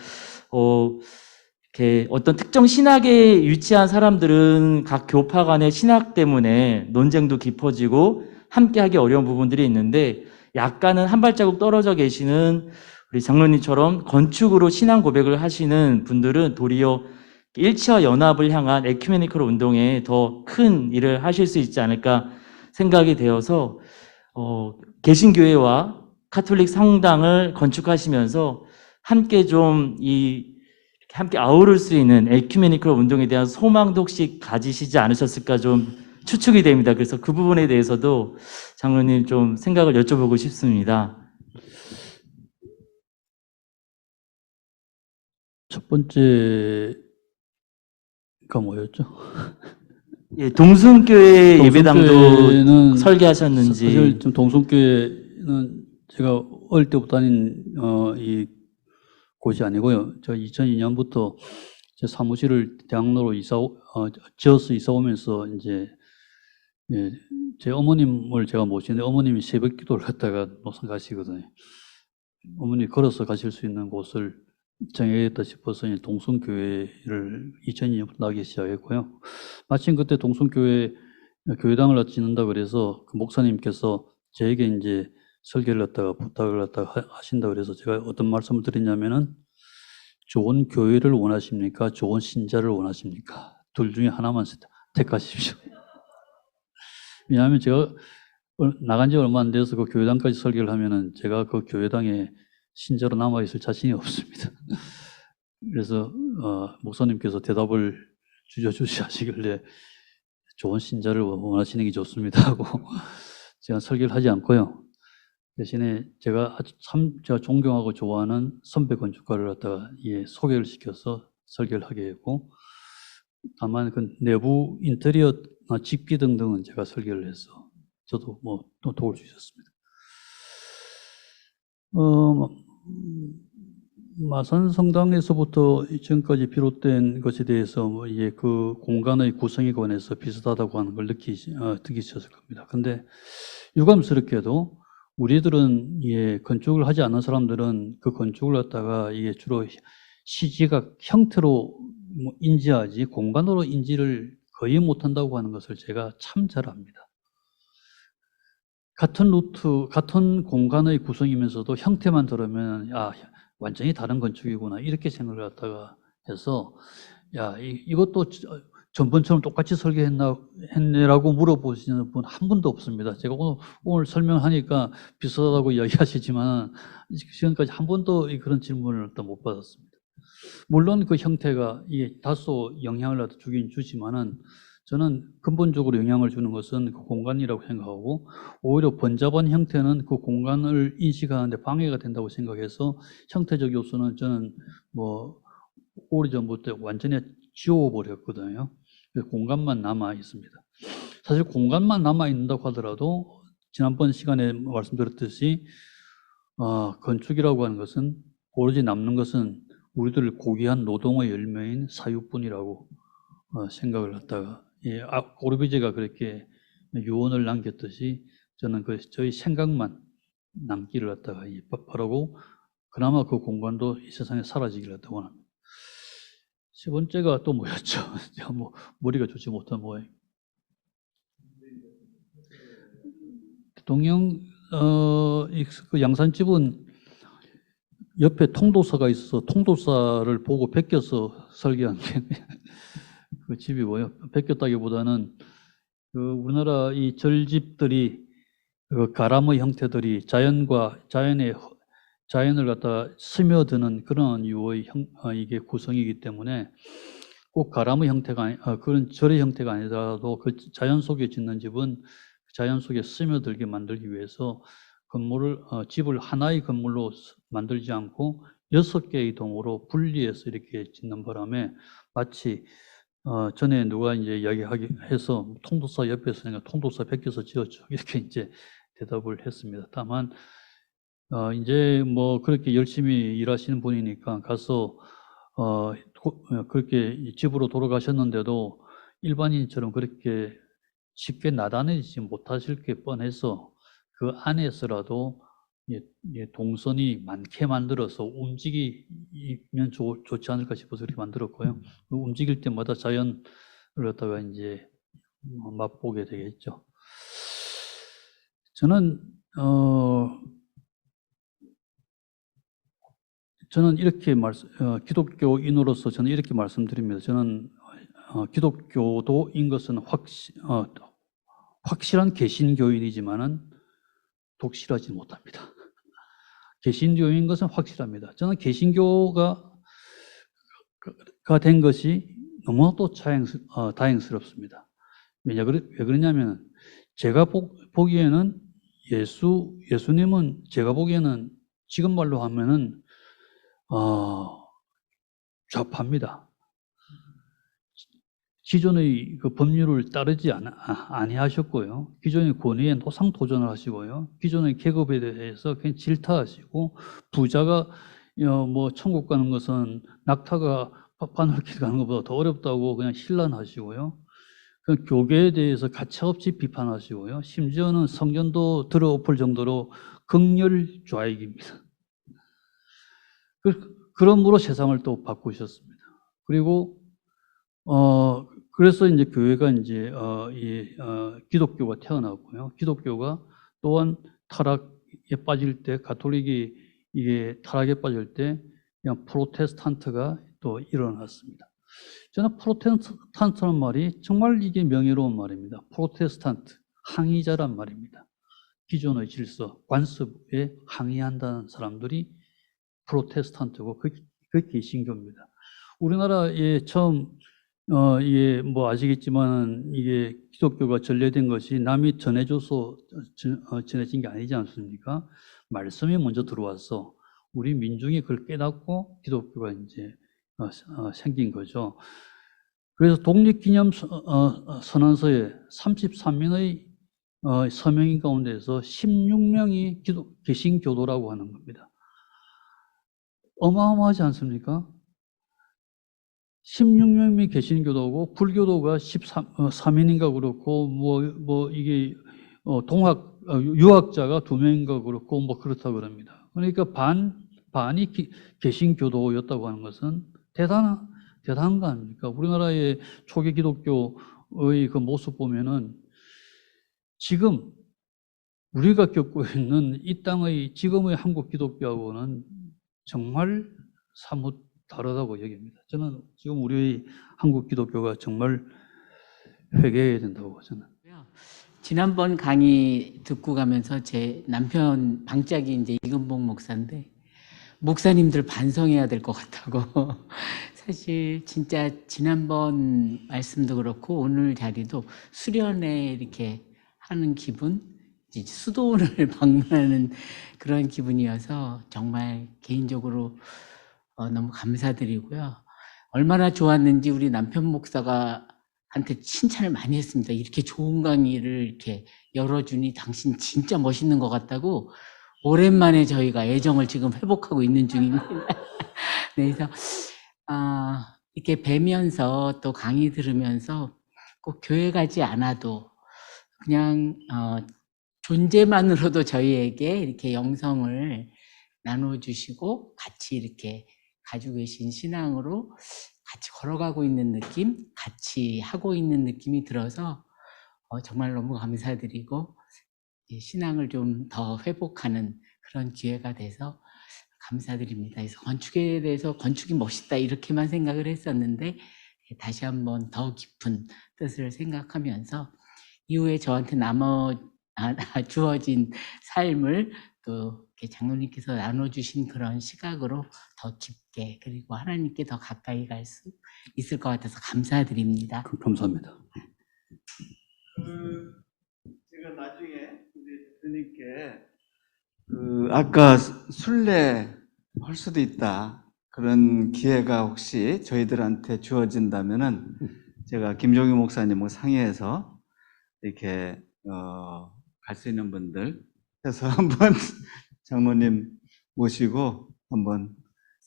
이렇게 어떤 특정 신학에 위치한 사람들은 각 교파 간의 신학 때문에 논쟁도 깊어지고 함께하기 어려운 부분들이 있는데 약간은 한 발자국 떨어져 계시는 우리 장로님처럼 건축으로 신앙 고백을 하시는 분들은 도리어 일치와 연합을 향한 에큐메니컬 운동에 더 큰 일을 하실 수 있지 않을까 생각이 되어서 개신교회와 카톨릭 성당을 건축하시면서 함께 좀 함께 아우를 수 있는 에큐메니컬 운동에 대한 소망도 혹시 가지시지 않으셨을까 좀 추측이 됩니다. 그래서 그 부분에 대해서도 장로님 좀 생각을 여쭤보고 싶습니다. 첫 번째가 뭐였죠? 예, 동순교회 예배당도 동성교회는 설계하셨는지. 사실 좀 동성교회는 제가 어릴 때부터 다닌 이 곳이 아니고요. 저 2002년부터 제 사무실을 대학로로 지어서 이사 오면서 이제 제 어머님을 제가 모시는데 어머님이 새벽 기도를 갖다가 노선 가시거든요. 어머니 걸어서 가실 수 있는 곳을 정해야겠다 싶어서 동성교회를 2002년부터 나기 시작했고요. 마침 그때 동성교회 교회당을 짓는다 그래서 그 목사님께서 저에게 이제 설계를 갖다가 부탁을 갖다가 하신다 그래서 제가 어떤 말씀을 드렸냐면은 좋은 교회를 원하십니까? 좋은 신자를 원하십니까? 둘 중에 하나만 택하십시오. 왜냐하면 제가 나간 지 얼마 안 돼서 그 교회당까지 설계를 하면은 제가 그 교회당에 신자로 남아 있을 자신이 없습니다. 그래서 목사님께서 대답을 주저주저하시길래 좋은 신자를 원하시는 게 좋습니다 하고 제가 설계를 하지 않고요. 대신에 제가 제가 존경하고 좋아하는 선배 건축가를 갖다가 소개를 시켜서 설계를 하게 했고, 다만 그 내부 인테리어 집기 등등은 제가 설계를 해서 저도 또 도울 수 있었습니다. 마산 성당에서부터 지금까지 비롯된 것에 대해서 그 공간의 구성에 관해서 비슷하다고 하는 걸 느끼셨을 겁니다. 근데 유감스럽게도 우리들은 건축을 하지 않는 사람들은 그 건축을 갖다가 주로 시지각 형태로 인지하지 공간으로 인지를 거의 못한다고 하는 것을 제가 참 잘 압니다. 같은 루트, 같은 공간의 구성이면서도 형태만 들으면 완전히 다른 건축이구나 이렇게 생각을 갖다가 해서 이것도 전번처럼 똑같이 설계했네라고 물어보시는 분 한 분도 없습니다. 제가 오늘 설명하니까 비슷하다고 이야기하시지만 지금까지 한 번도 그런 질문을 못 받았습니다. 물론 그 형태가 다소 영향을 주긴 주지만은 저는 근본적으로 영향을 주는 것은 그 공간이라고 생각하고 오히려 번잡한 형태는 그 공간을 인식하는데 방해가 된다고 생각해서 형태적 요소는 저는 오래전부터 완전히 지워버렸거든요. 공간만 남아 있습니다. 사실 공간만 남아 있는다고 하더라도 지난번 시간에 말씀드렸듯이 건축이라고 하는 것은 오로지 남는 것은 우리들 고귀한 노동의 열매인 사유뿐이라고 생각을 했다가 오르비제가 그렇게 유언을 남겼듯이 저는 저희 생각만 남기를 갖다가 바라고 그나마 그 공간도 이 세상에 사라지기를 원합니다. 세 번째가 또 뭐였죠? 제가 머리가 좋지 못한 모양. 대통령 그 양산집은 옆에 통도사가 있어서 통도사를 보고 베껴서 설계한 게 그 집이고요. 베꼈다기보다는 그 우리나라 이 절집들이 그 가람의 형태들이 자연을 갖다 스며드는 그런 유의 이게 구성이기 때문에 꼭 가람의 형태가 그런 절의 형태가 아니더라도 그 자연 속에 짓는 집은 자연 속에 스며들게 만들기 위해서 집을 하나의 건물로 만들지 않고 6개의 동으로 분리해서 이렇게 짓는 바람에 마치 전에 누가 이제 이야기하기 해서 통도사 옆에서 그냥 통도사 베껴서 지었죠. 이렇게 이제 대답을 했습니다. 다만 이제 뭐 그렇게 열심히 일하시는 분이니까 가서 그렇게 집으로 돌아가셨는데도 일반인처럼 그렇게 쉽게 나다니지 못하실 게 뻔해서 그 안에서라도 동선이 많게 만들어서 움직이면 좋지 않을까 싶어서 그렇게 만들었고요. 움직일 때마다 자연을 갖다가 이제 맛보게 되겠죠. 저는 이렇게 기독교인으로서 저는 이렇게 말씀드립니다. 저는 기독교도인 것은 확실한 개신교인이지만은 독실하지 못합니다. 개신교인 것은 확실합니다. 저는 개신교가 된 것이 너무나도 다행스럽습니다. 왜 그러냐면 제가 보기에는 예수님은 제가 보기에는 지금 말로 하면은 좌파입니다. 기존의 그 법률을 따르지 아니하셨고요. 기존의 권위에 노상도전을 하시고요. 기존의 계급에 대해서 그냥 질타하시고 부자가 뭐 천국 가는 것은 낙타가 바늘길 가는 것보다 더 어렵다고 그냥 신란하시고요. 그 교계에 대해서 가차없이 비판하시고요. 심지어는 성전도 들어엎을 정도로 극렬 좌익입니다. 그러므로 세상을 또 바꾸셨습니다. 그리고 그래서 이제 교회가 이제 기독교가 태어나고요. 기독교가 또한 타락에 빠질 때 가톨릭이 이게 타락에 빠질 때 그냥 프로테스탄트가 또 일어났습니다. 저는 프로테스탄트라는 말이 정말 이게 명예로운 말입니다. 프로테스탄트, 항의자란 말입니다. 기존의 질서, 관습에 항의한다는 사람들이 프로테스탄트고 그 개신교입니다. 우리나라에 처음 이게 뭐 아시겠지만 이게 기독교가 전래된 것이 남이 전해줘서 전해진 게 아니지 않습니까? 말씀이 먼저 들어와서 우리 민중이 그걸 깨닫고 기독교가 이제 생긴 거죠. 그래서 독립기념선언서에 33명의 서명인 가운데서 16명이 개신교도라고 하는 겁니다. 어마어마하지 않습니까? 16명이 개신교도고 불교도가 13인인가 그렇고 뭐 이게 유학자가 2명인가 그렇고 뭐 그렇다 그럽니다. 그러니까 반이 개신교도였다고 하는 것은 대단한 거 아닙니까? 우리나라의 초기 기독교의 그 모습 보면은 지금 우리가 겪고 있는 이 땅의 지금의 한국 기독교하고는 정말 사뭇 다르다고 여깁니다. 저는 지금 우리 한국 기독교가 정말 회개해야 된다고 저는. 지난번 강의 듣고 가면서 제 남편 방짝이 이제 이근복 목사인데 목사님들 반성해야 될 것 같다고. 사실 진짜 지난번 말씀도 그렇고 오늘 자리도 수련회 이렇게 하는 기분, 수도원을 방문하는 그런 기분이어서 정말 개인적으로 너무 감사드리고요. 얼마나 좋았는지 우리 남편 목사가 한테 칭찬을 많이 했습니다. 이렇게 좋은 강의를 이렇게 열어주니 당신 진짜 멋있는 것 같다고 오랜만에 저희가 애정을 지금 회복하고 있는 중입니다. 네, 그래서 이렇게 뵈면서 또 강의 들으면서 꼭 교회 가지 않아도 그냥 존재만으로도 저희에게 이렇게 영성을 나눠주시고 같이 이렇게 가지고 계신 신앙으로 같이 걸어가고 있는 느낌, 같이 하고 있는 느낌이 들어서 정말 너무 감사드리고 신앙을 좀 더 회복하는 그런 기회가 돼서 감사드립니다. 그래서 건축에 대해서 건축이 멋있다 이렇게만 생각을 했었는데 다시 한번 더 깊은 뜻을 생각하면서 이후에 저한테 주어진 삶을 또 이렇게 장로님께서 나눠주신 그런 시각으로 더 깊게 그리고 하나님께 더 가까이 갈 수 있을 것 같아서 감사드립니다. 감사합니다. 제가 나중에 우리 대표님께 아까 순례 할 수도 있다 그런 기회가 혹시 저희들한테 주어진다면은 제가 김종희 목사님과 상의해서 이렇게 갈 수 있는 분들 해서 한번 장로님 모시고 한번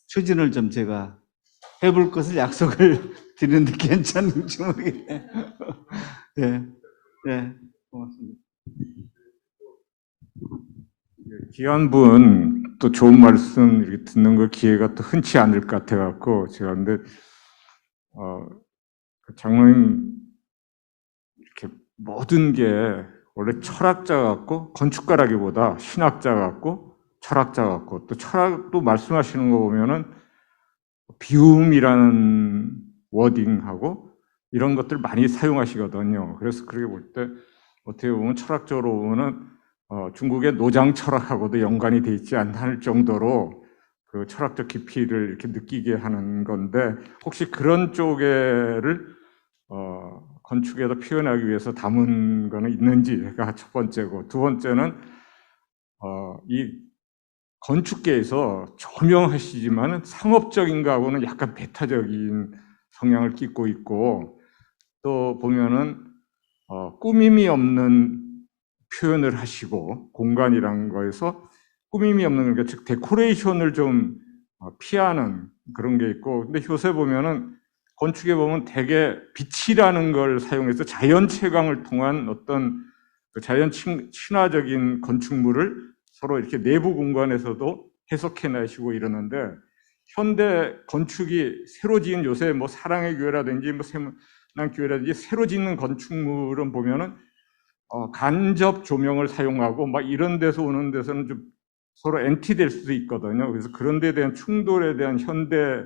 추진을 좀 제가 해볼 것을 약속을 드리는데 괜찮은지 모르겠네요. 네, 네, 고맙습니다. 귀한 분 또 좋은 말씀 이렇게 듣는 걸 기회가 또 흔치 않을 것 같아 갖고 제가 근데 장로님 이렇게 모든 게 원래 철학자 같고 건축가라기보다 신학자 같고 철학자 같고 또 철학도 말씀하시는 거 보면은 비움이라는 워딩하고 이런 것들 많이 사용하시거든요. 그래서 그렇게 볼 때 어떻게 보면 철학적으로 보면은 중국의 노장 철학하고도 연관이 돼 있지 않을 정도로 그 철학적 깊이를 이렇게 느끼게 하는 건데 혹시 그런 쪽에를 건축에다 표현하기 위해서 담은 거는 있는지가 첫 번째고 두 번째는 이 건축계에서 조명하시지만 상업적인 거하고는 약간 배타적인 성향을 띠고 있고 또 보면은 꾸밈이 없는 표현을 하시고 공간이란 거에서 꾸밈이 없는 게 즉 데코레이션을 좀 피하는 그런 게 있고 근데 요새 보면은 건축에 보면 대개 빛이라는 걸 사용해서 자연 채광을 통한 어떤 그 자연 친화적인 건축물을 서로 이렇게 내부 공간에서도 해석해 내시고 이러는데 현대 건축이 새로 지은 요새 뭐 사랑의 교회라든지 뭐 세문안 교회라든지 새로 짓는 건축물은 보면은 간접 조명을 사용하고 막 이런 데서 오는 데서는 좀 서로 엔티될 수도 있거든요. 그래서 그런 데에 대한 충돌에 대한 현대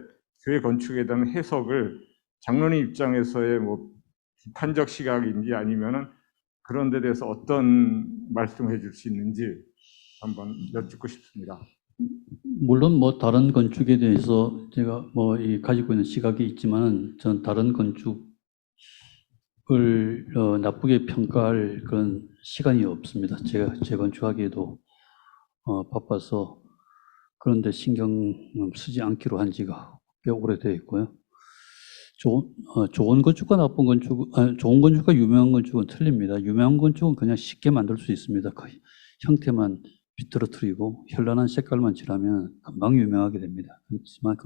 교회 건축에 대한 해석을 장로님 입장에서의 뭐 비판적 시각인지 아니면은 그런 데 대해서 어떤 말씀을 해줄 수 있는지 한번 여쭙고 싶습니다. 물론 뭐 다른 건축에 대해서 제가 뭐 가지고 있는 시각이 있지만은 전 다른 건축을 나쁘게 평가할 그런 시간이 없습니다. 제가 재건축하기에도 바빠서 그런데 신경 쓰지 않기로 한 지가 꽤 오래되어 있고요. 좋은 건축과 나쁜 건축, 좋은 건축과 유명한 건축은 틀립니다. 유명한 건축은 그냥 쉽게 만들 수 있습니다. 그 형태만 비틀어뜨리고 현란한 색깔만 칠하면 금방 유명하게 됩니다. 그렇지만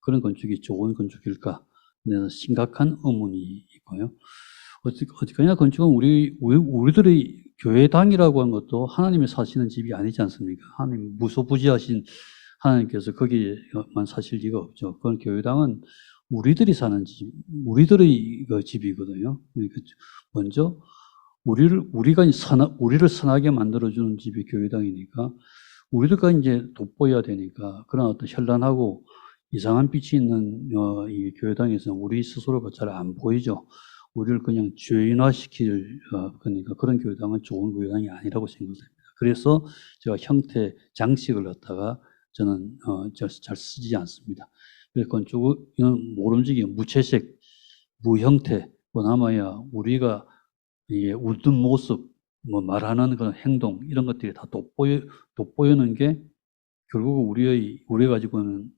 그런 건축이 좋은 건축일까? 그래서 심각한 의문이 있고요. 어쨌거나 건축은 우리들의 교회당이라고 한 것도 하나님이 사시는 집이 아니지 않습니까? 하나님 무소부지하신 하나님께서 거기에만 사실 리가 없죠. 그건 교회당은 우리들이 사는 집, 우리들의 집이거든요. 그러니까 먼저 우리를 선하게 만들어주는 집이 교회당이니까 우리들과 이제 돋보여야 되니까 그런 어떤 현란하고 이상한 빛이 있는 이 교회당에서는 우리 스스로가 잘 안 보이죠. 우리를 그냥 죄인화시킬 그러니까 그런 교회당은 좋은 교회당이 아니라고 생각됩니다. 그래서 제가 형태, 장식을 갖다가 저는 잘 쓰지 않습니다. 그래서 건축은 모름지기, 무채색, 무형태, 그나마야 우리가 웃는 모습, 뭐 말하는 그런 행동 이런 것들이 다 돋보이는 게 결국 우리가 가지고 있는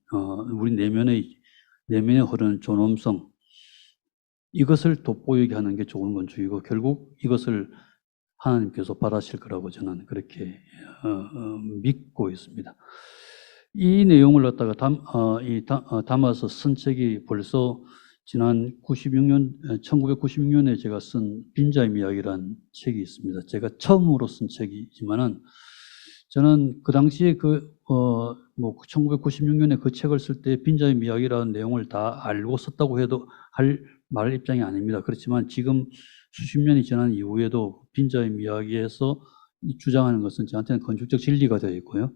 우리 내면에 흐르는 존엄성 이것을 돋보이게 하는 게 좋은 건축이고 결국 이것을 하나님께서 바라실 거라고 저는 그렇게 믿고 있습니다. 이 내용을 갖다가 담아서 쓴 책이 벌써 지난 1996년에 제가 쓴 빈자의 이야기라는 책이 있습니다. 제가 처음으로 쓴 책이지만은 저는 그 당시에 1996년에 그 책을 쓸 때 빈자의 이야기라는 내용을 다 알고 썼다고 해도 말 입장이 아닙니다. 그렇지만 지금 수십 년이 지난 이후에도 빈자의 이야기에서 주장하는 것은 저한테는 건축적 진리가 되어 있고요.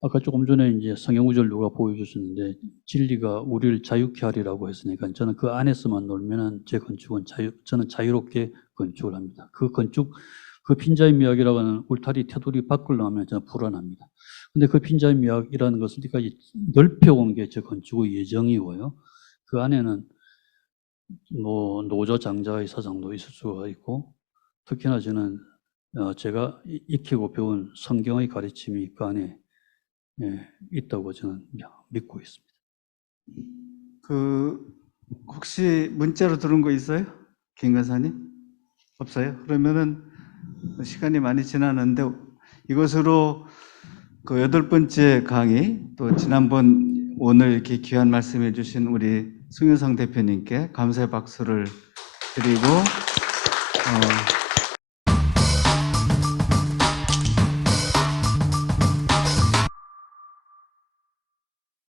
아까 조금 전에 이제 성경구절 누가 보여주셨는데 진리가 우리를 자유케 하리라고 했으니까 저는 그 안에서만 놀면은 제 건축은 저는 자유롭게 건축을 합니다. 그 그 빈자의 미학이라고 하는 울타리 테두리 밖을 나오면 저는 불안합니다. 근데 그 빈자의 미학이라는 것을 여기까지 넓혀온 게 저 건축의 예정이고요. 그 안에는 뭐 노조 장자의 사상도 있을 수가 있고, 특히나 저는 제가 익히고 배운 성경의 가르침이 그 안에 있다고 저는 믿고 있습니다. 그 혹시 문자로 들은 거 있어요? 김 간사님? 없어요? 그러면은 시간이 많이 지났는데 이것으로 그 8번째 강의, 또 지난번 오늘 이렇게 귀한 말씀해 주신 우리 송윤상 대표님께 감사의 박수를 드리고